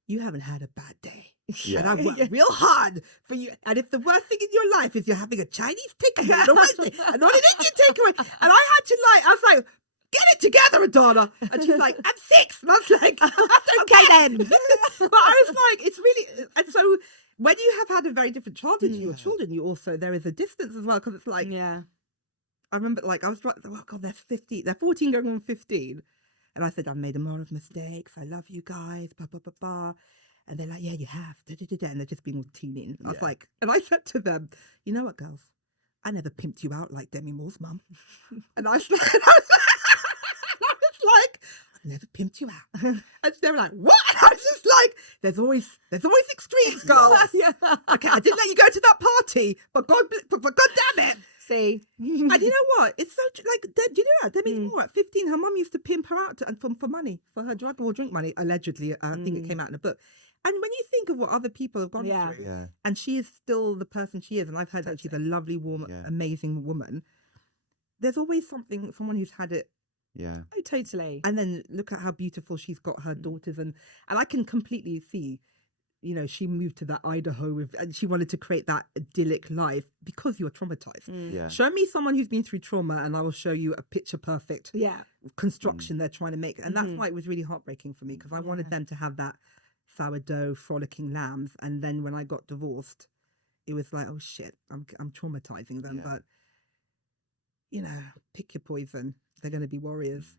"You haven't had a bad day. And I've worked real hard for you. And if the worst thing in your life is you're having a Chinese takeaway and not an Indian takeaway." And I had to I was like, "Get it together, Adana." And she's like, "I'm 6. And I was like, "Okay then." But I was like, it's really, and so when you have had a very different childhood to your children, there is a distance as well. Because it's like, I remember like, I was like, oh God, they're 14 going on 15. And I said, "I've made a lot of mistakes. I love you guys, blah, blah, blah, blah." And they're like, "Yeah, you have." Da, da, da, da. And they're just being all teeny. I was like, and I said to them, "You know what, girls? I never pimped you out like Demi Moore's mum." And I was like, "I never pimped you out." And they were like, "What?" And I was just like, there's always extremes, girls. Okay, I didn't let you go to that party, but God damn it. See, and you know what? It's so like, do you know that Demi Moore at 15, her mum used to pimp her out for money, for her drug or drink money, allegedly. I think it came out in a book. And when you think of what other people have gone through, and she is still the person she is, and I've heard that she's a lovely, warm, amazing woman. There's always someone who's had it. Yeah. Oh, totally. And then look at how beautiful she's got her daughters, and I can completely see, she moved to that Idaho and she wanted to create that idyllic life because you were traumatized. Yeah. Show me someone who's been through trauma and I will show you a picture perfect construction they're trying to make. And that's why it was really heartbreaking for me, because I wanted them to have that sourdough frolicking lambs. And then when I got divorced, it was like, oh shit, I'm traumatizing them. But pick your poison. They're going to be warriors.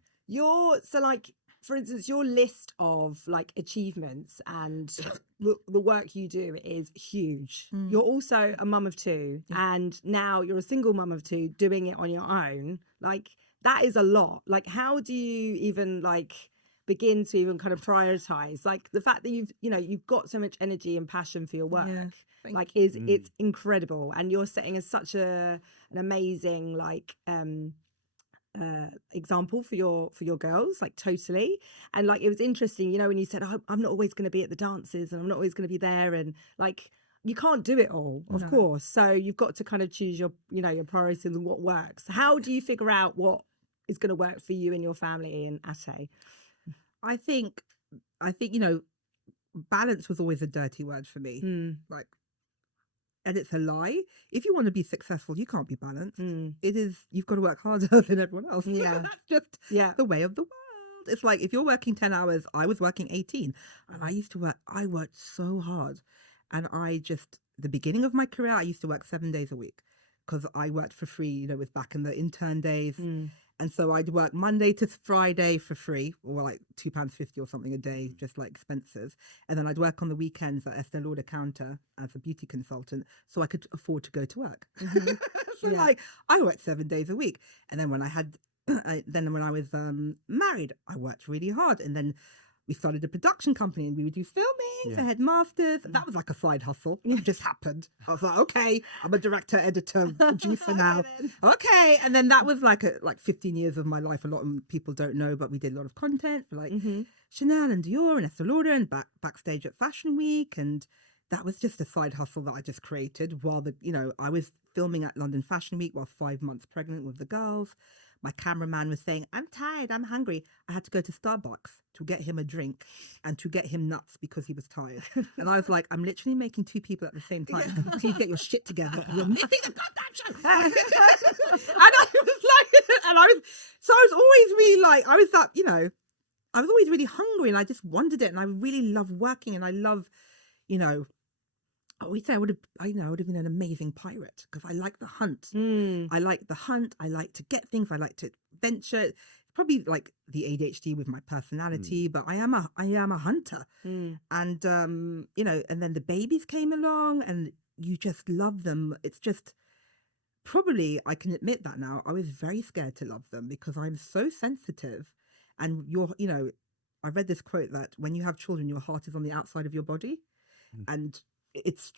For instance, your list of like achievements and the work you do is huge. You're also a mum of two, and now you're a single mum of two doing it on your own. Like, that is a lot. Like, how do you even like begin to even kind of prioritize like the fact that you've got so much energy and passion for your work? It's incredible, and you're setting as such an amazing example for your girls, like, totally. And like, it was interesting, when you said, I'm not always going to be at the dances and I'm not always going to be there, and like, you can't do it all, of course, so you've got to kind of choose your priorities and what works. How do you figure out what is going to work for you and your family and Ateh? I think balance was always a dirty word for me. And it's a lie. If you want to be successful, you can't be balanced. You've got to work harder than everyone else. Yeah. That's just the way of the world. It's like, if you're working 10 hours, I was working 18. And I worked so hard. And the beginning of my career, I used to work 7 days a week because I worked for free, it was back in the intern days. And so I'd work Monday to Friday for free, or like £2.50 or something a day, just like expenses. And then I'd work on the weekends at Estee Lauder counter as a beauty consultant, so I could afford to go to work. Like, I worked 7 days a week. And then when when I was married, I worked really hard. And then we started a production company and we would do filming for Headmasters. That was like a side hustle. It just happened. I was like, okay, I'm a director, editor, producer now. Okay. And then that was like 15 years of my life. A lot of people don't know, but we did a lot of content for like Chanel and Dior and Estee Lauder and backstage at Fashion Week. And that was just a side hustle that I just created while I was filming at London Fashion Week while 5 months pregnant with the girls. My cameraman was saying, I'm tired, I'm hungry. I had to go to Starbucks to get him a drink and to get him nuts because he was tired. And I was like, I'm literally making two people at the same time. Please get your shit together. You're missing the goddamn show. And I was always really like, I was always really hungry and I just wanted it. And I really love working and I love, I always say I would have been an amazing pirate because I like the hunt. I like the hunt. I like to get things. I like to venture. It's probably like the ADHD with my personality, but I am a hunter. And and then the babies came along, and you just love them. It's just probably, I can admit that now, I was very scared to love them because I'm so sensitive. And I read this quote that when you have children, your heart is on the outside of your body, and it's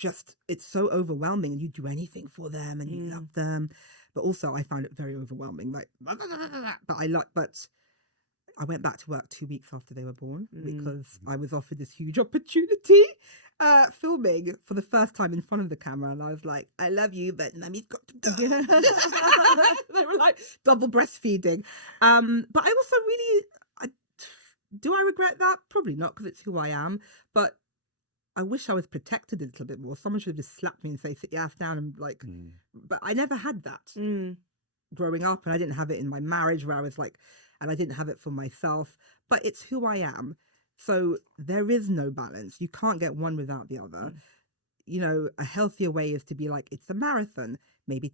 so overwhelming, and you do anything for them and you love them, but also I found it very overwhelming. Like, but I went back to work 2 weeks after they were born because I was offered this huge opportunity filming for the first time in front of the camera, and I was like, I love you, but Mummy's got to go. They were like double breastfeeding, but I also really do I regret that? Probably not, because it's who I am, but I wish I was protected a little bit more. Someone should have just slapped me and say, sit your ass down, and like, but I never had that growing up, and I didn't have it in my marriage where I was like, and I didn't have it for myself, but it's who I am. So there is no balance. You can't get one without the other. A healthier way is to be like, it's a marathon. Maybe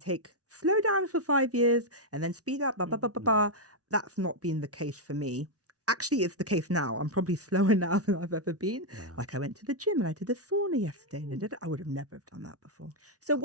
slow down for 5 years and then speed up, That's not been the case for me. Actually, it's the case now. I'm probably slower now than I've ever been. Like, I went to the gym and I did a sauna yesterday, and I would have never have done that before. So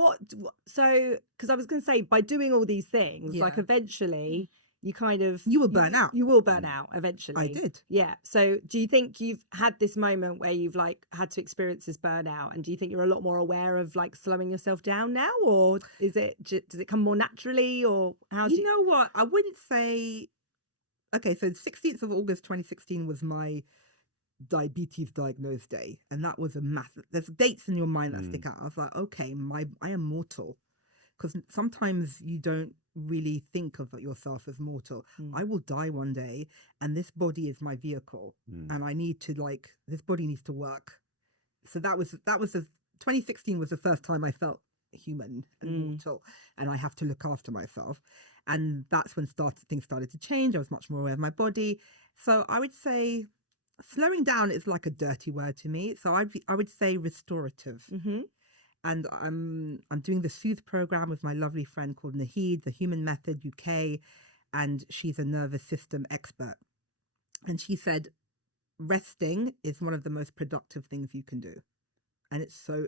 because I was going to say, by doing all these things, like, eventually you will burn out. You will burn out eventually. I did. Yeah. So do you think you've had this moment where you've like had to experience this burnout, and do you think you're a lot more aware of like slowing yourself down now, or does it come more naturally, or how do you know what? I wouldn't say. Okay, so 16th of August 2016 was my diabetes diagnosed day, and that was a massive. There's dates in your mind that stick out. I was like, okay, I am mortal, because sometimes you don't really think of yourself as mortal. I will die one day, and this body is my vehicle, and I need to this body needs to work so that was the 2016 was the first time I felt human and mortal, and I have to look after myself. And that's when things started to change. I was much more aware of my body. So I would say slowing down is like a dirty word to me. So I would say restorative. And I'm doing the Soothe program with my lovely friend called Nahid, the Human Method UK, and she's a nervous system expert. And she said, resting is one of the most productive things you can do. And so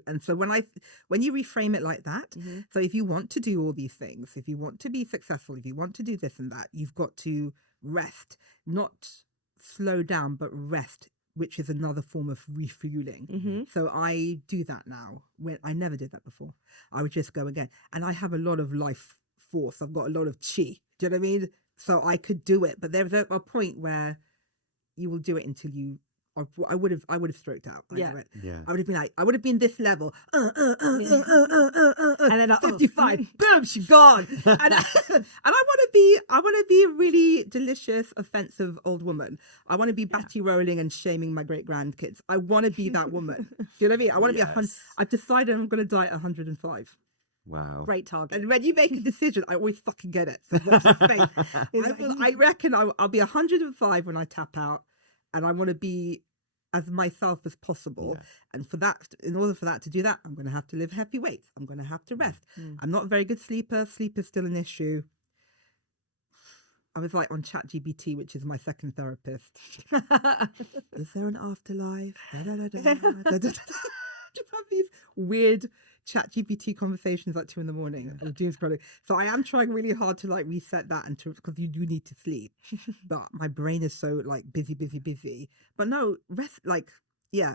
when you reframe it like that, so if you want to do all these things, if you want to be successful, if you want to do this and that, you've got to rest, not slow down, but rest, which is another form of refueling. So I do that now. When I never did that before. I would just go again. And I have a lot of life force. I've got a lot of chi. Do you know what I mean? So I could do it. But there's a point where you will do it until you... I would have stroked out. I would have been like, I would have been this level, and then 55, boom, she's gone. And I want to be a really delicious, offensive old woman. I want to be batty rolling and shaming my great grandkids. I want to be that woman. Do you know what I mean? I want to be 100. I've decided I'm going to die at 105. Wow. Great target. And when you make a decision, I always fucking get it. So watch your face. I reckon I'll be 105 when I tap out. And I want to be as myself as possible. And in order for that to do that, I'm going to have to live heavy weights. I'm going to have to rest. I'm not a very good sleeper. Sleep is still an issue. I was like on ChatGPT, which is my second therapist. Is there an afterlife? Just have these weird ChatGPT conversations at 2 a.m. with doom scrolling. So I am trying really hard to like reset that, and because you do need to sleep. But my brain is so like busy. But no, rest. Like, yeah,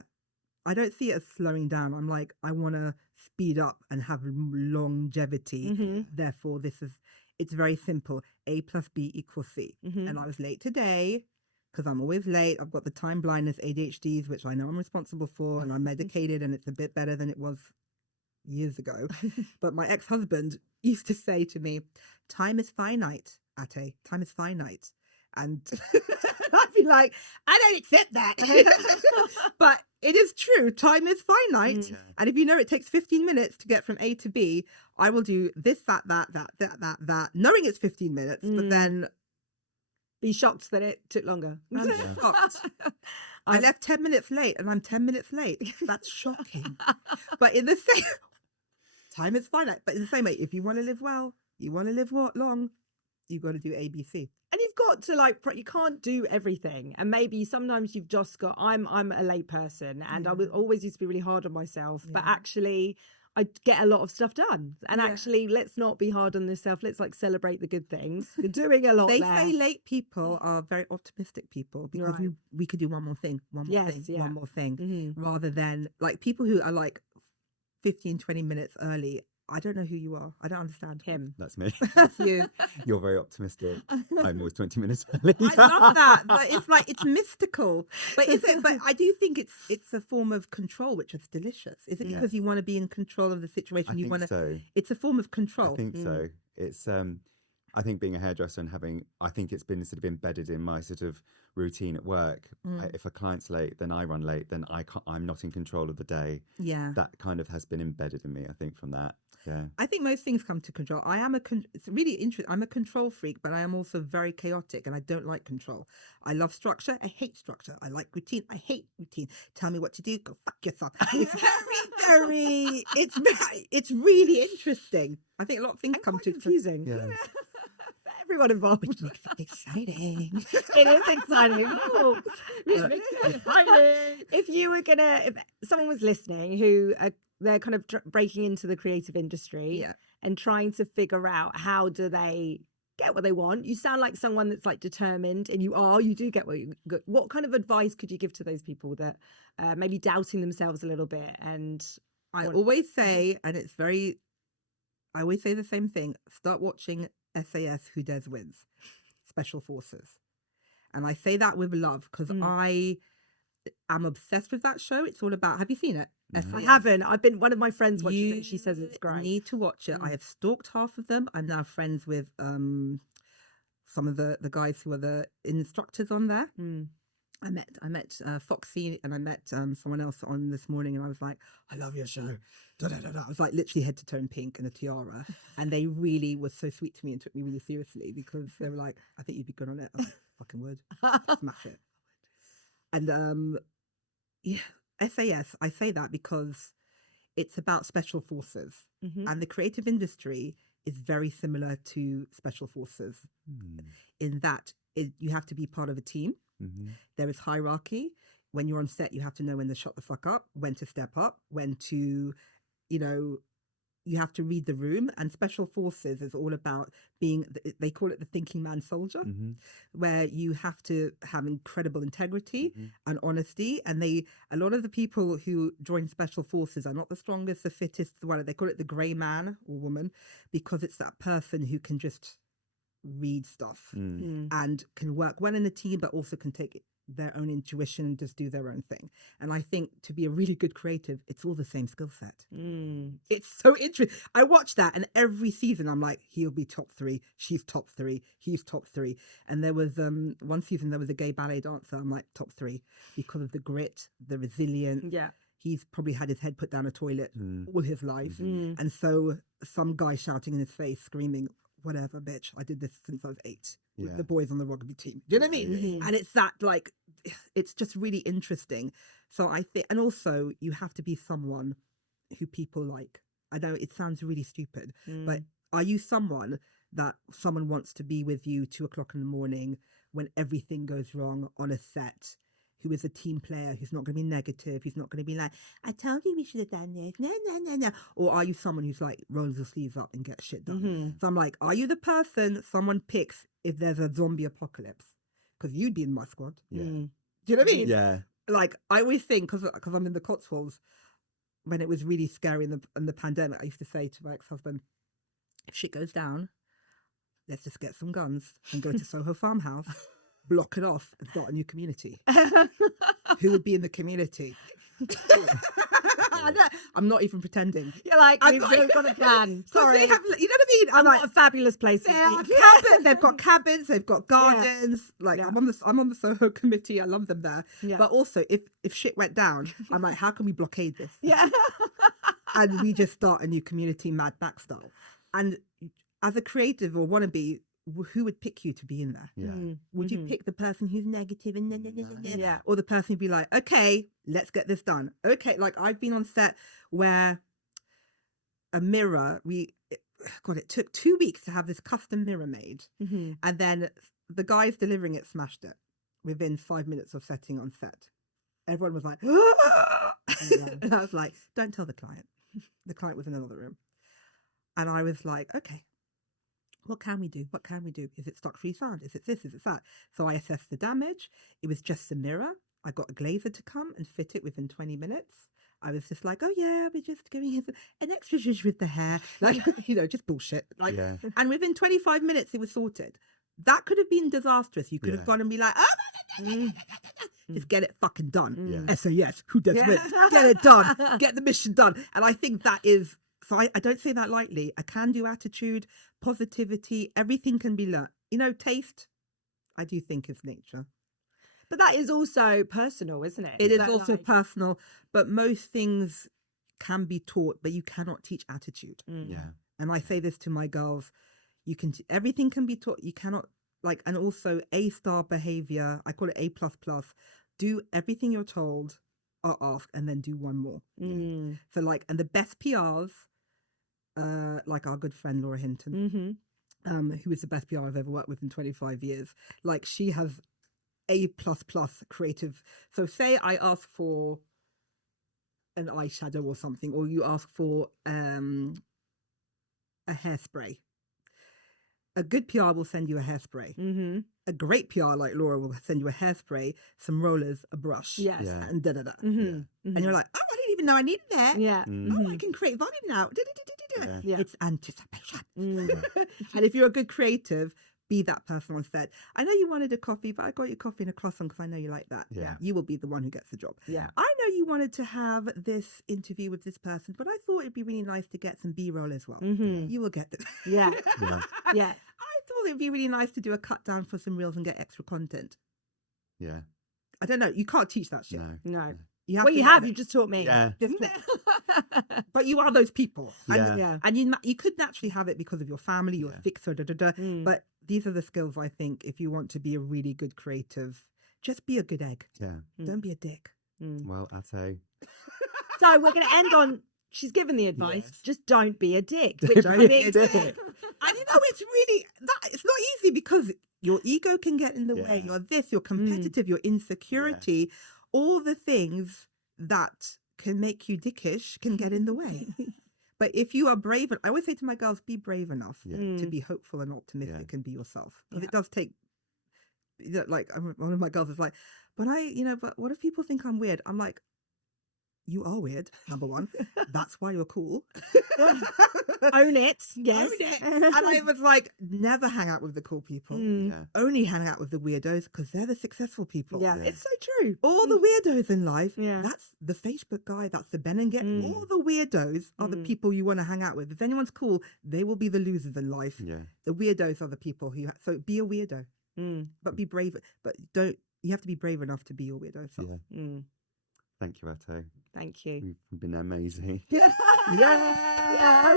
I don't see it as slowing down. I'm like, I want to speed up and have longevity. Therefore, it's very simple. A plus B equals C. And I was late today because I'm always late. I've got the time blindness, ADHDs, which I know I'm responsible for, and I'm medicated, and it's a bit better than it was years ago. But my ex-husband used to say to me, time is finite, Ateh, time is finite. And I'd be like, I don't accept that. But it is true. Time is finite. And if you know it takes 15 minutes to get from A to B, I will do this, that, knowing it's 15 minutes, but then be shocked that it took longer. I'm shocked. I left 10 minutes late and I'm 10 minutes late. That's shocking. But in the same... Time is finite. But in the same way, if you want to live well, you want to live long, you've got to do ABC. And you've got to like, you can't do everything. And maybe sometimes you've just got, I'm a late person, and I always used to be really hard on myself, but actually I get a lot of stuff done. And actually, let's not be hard on yourself. Let's like celebrate the good things. You're doing a lot. They say late people are very optimistic people, because we could do one more thing, one more thing, rather than like people who are like 15, 20 minutes early. I don't know who you are. I don't understand him. That's me. That's you. You're very optimistic. I'm always 20 minutes early. I love that. But it's like, it's mystical. But I do think it's a form of control, which is delicious. Is it because you want to be in control of the situation? I think so. It's a form of control. I think so. It's I think being a hairdresser and I think it's been sort of embedded in my sort of routine at work. If a client's late, then I run late, then I'm not in control of the day. Yeah. That kind of has been embedded in me, I think, from that. Yeah. I think most things come to control. It's really interesting. I'm a control freak, but I am also very chaotic, and I don't like control. I love structure. I hate structure. I like routine. I hate routine. Tell me what to do. Go fuck yourself. It's really interesting. I think a lot of things come to confusing. Yeah. Everyone involved. Which makes it exciting. It is exciting. Oh, if someone was listening who they're kind of breaking into the creative industry and trying to figure out how do they get what they want. You sound like someone that's like determined, and you do get what you get. What kind of advice could you give to those people that maybe doubting themselves a little bit? And I always say, and I always say the same thing, start watching SAS Who Dares Wins, Special Forces. And I say that with love because I am obsessed with that show. It's all about, have you seen it? I haven't. I've been, one of my friends watches it. She says it's great. You need to watch it. I have stalked half of them. I'm now friends with some of the guys who are the instructors on there. I met Foxy, and I met someone else on this morning, and I was like, I love your show. Da, da, da, da. I was like literally head to toe in pink and a tiara, and they really were so sweet to me and took me really seriously because they were like, I think you'd be good on it. I was like, fucking would. Smash it. And yeah, SAS, I say that because it's about special forces, and the creative industry is very similar to special forces in that you have to be part of a team. There is hierarchy. When you're on set, you have to know when to shut the fuck up, when to step up, when to, you have to read the room. And special forces is all about being, they call it the thinking man soldier, where you have to have incredible integrity and honesty. And a lot of the people who join special forces are not the strongest, the fittest, they call it the grey man or woman, because it's that person who can just read stuff and can work well in a team, but also can take their own intuition and just do their own thing. And I think to be a really good creative, it's all the same skill set. It's so interesting. I watch that, and every season I'm like, he'll be top 3, she's top 3, he's top 3. And there was one season there was a gay ballet dancer. I'm like, top 3 because of the grit, the resilience. Yeah. He's probably had his head put down a toilet all his life. And so some guy shouting in his face, screaming, whatever, bitch, I did this since I was 8 with the boys on the rugby team. Do you know what I mean? And it's that, like, it's just really interesting. So I think, and also you have to be someone who people like. I know it sounds really stupid, but are you someone that someone wants to be with you 2 o'clock in the morning when everything goes wrong on a set? Who is a team player, who's not going to be negative, who's not going to be like, I told you we should have done this, no. Or are you someone who's like, rolls the sleeves up and gets shit done? So I'm like, are you the person someone picks if there's a zombie apocalypse? Because you'd be in my squad. Do you know what I mean? Yeah. Like, I always think, because I'm in the Cotswolds, when it was really scary in the pandemic, I used to say to my ex-husband, if shit goes down, let's just get some guns and go to Soho Farmhouse. Block it off and start a new community. Who would be in the community? I'm not even pretending. You're like, we've got a plan. Sorry. You know what I mean? I'm like, a fabulous place. They've got cabins, they've got gardens. Like I'm on the Soho committee. I love them there. But also, if shit went down, I'm like, how can we blockade this? And we just start a new community, Mad Max style. And as a creative or wannabe, who would pick you to be in there? Would you pick the person who's negative and or the person who'd be like, okay, let's get this done? Okay, like I've been on set where a mirror, it took 2 weeks to have this custom mirror made, and then the guys delivering it smashed it within 5 minutes of setting on set. Everyone was like, and I was like, don't tell the client. The client was in another room, and I was like, okay. What can we do? What can we do? Is it stock free sound? Is it this? Is it that? So I assessed the damage. It was just a mirror. I got a glazer to come and fit it within 20 minutes. I was just like, oh yeah, we're just giving an extra zhuzh with the hair. Like, just bullshit. Like, and within 25 minutes, it was sorted. That could have been disastrous. You could have gone and be like, oh, just get it fucking done. SAS, who does it? Get it done. Get the mission done. And I think that is, so I don't say that lightly. A can-do attitude, positivity, everything can be learned. Taste, I do think is nature. But that is also personal, isn't it? It is also personal, but most things can be taught, but you cannot teach attitude. And I say this to my girls, everything can be taught. You cannot, and also A-star behavior, I call it A++. Do everything you're told or asked, and then do one more. So and the best PRs, like our good friend Laura Hinton, who is the best PR I've ever worked with in 25 years. Like, she has A++ creative. So say I ask for an eyeshadow or something, or you ask for a hairspray. A good PR will send you a hairspray. A great PR like Laura will send you a hairspray, some rollers, a brush, and da-da-da. And you're like, oh, I didn't even know I needed that. Oh, I can create volume now. It's anticipation. And if you're a good creative, be that person on set. I know you wanted a coffee, but I got you coffee and a croissant because I know you like that. You will be the one who gets the job. I know you wanted to have this interview with this person, but I thought it'd be really nice to get some B-roll as well. You will get this. I thought it'd be really nice to do a cut down for some reels and get extra content. I don't know. You can't teach that shit. No. You have Well, to you know have. that. You just taught me. Yeah. But you are those people. Yeah. Yeah. And you could naturally have it because of your family, your fixer, But these are the skills, I think, if you want to be a really good creative, just be a good egg. Yeah. Don't be a dick. Well, Ateh. So we're going to end on, she's given the advice, Yes. just don't be a dick. Don't Which be I a think, dick. And it's really, it's not easy because your ego can get in the way. You're this, you're competitive, your insecurity, all the things that can make you dickish can get in the way. But if you are brave, I always say to my girls, be brave enough to be hopeful and optimistic and be yourself. Because it does take, like, one of my girls is like, but what if people think I'm weird? I'm like, you are weird, number one. That's why you're cool. Own it. Yes. Own it. And I was like, never hang out with the cool people. Yeah. Only hang out with the weirdos because they're the successful people. Yeah, it's so true. All the weirdos in life, Yeah. that's the Facebook guy, that's the Ben and Get. All the weirdos are the people you want to hang out with. If anyone's cool, they will be the losers in life. Yeah. The weirdos are the people who, so be a weirdo. But be brave. But you have to be brave enough to be your weirdo self. Yeah. Thank you, Ateh. Thank you. You've been amazing. Yeah. Yeah.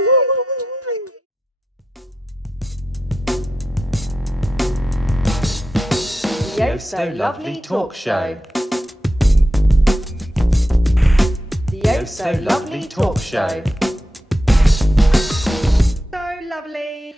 The Oh So Lovely Talk Show. The Oh So Lovely Talk Show. So lovely.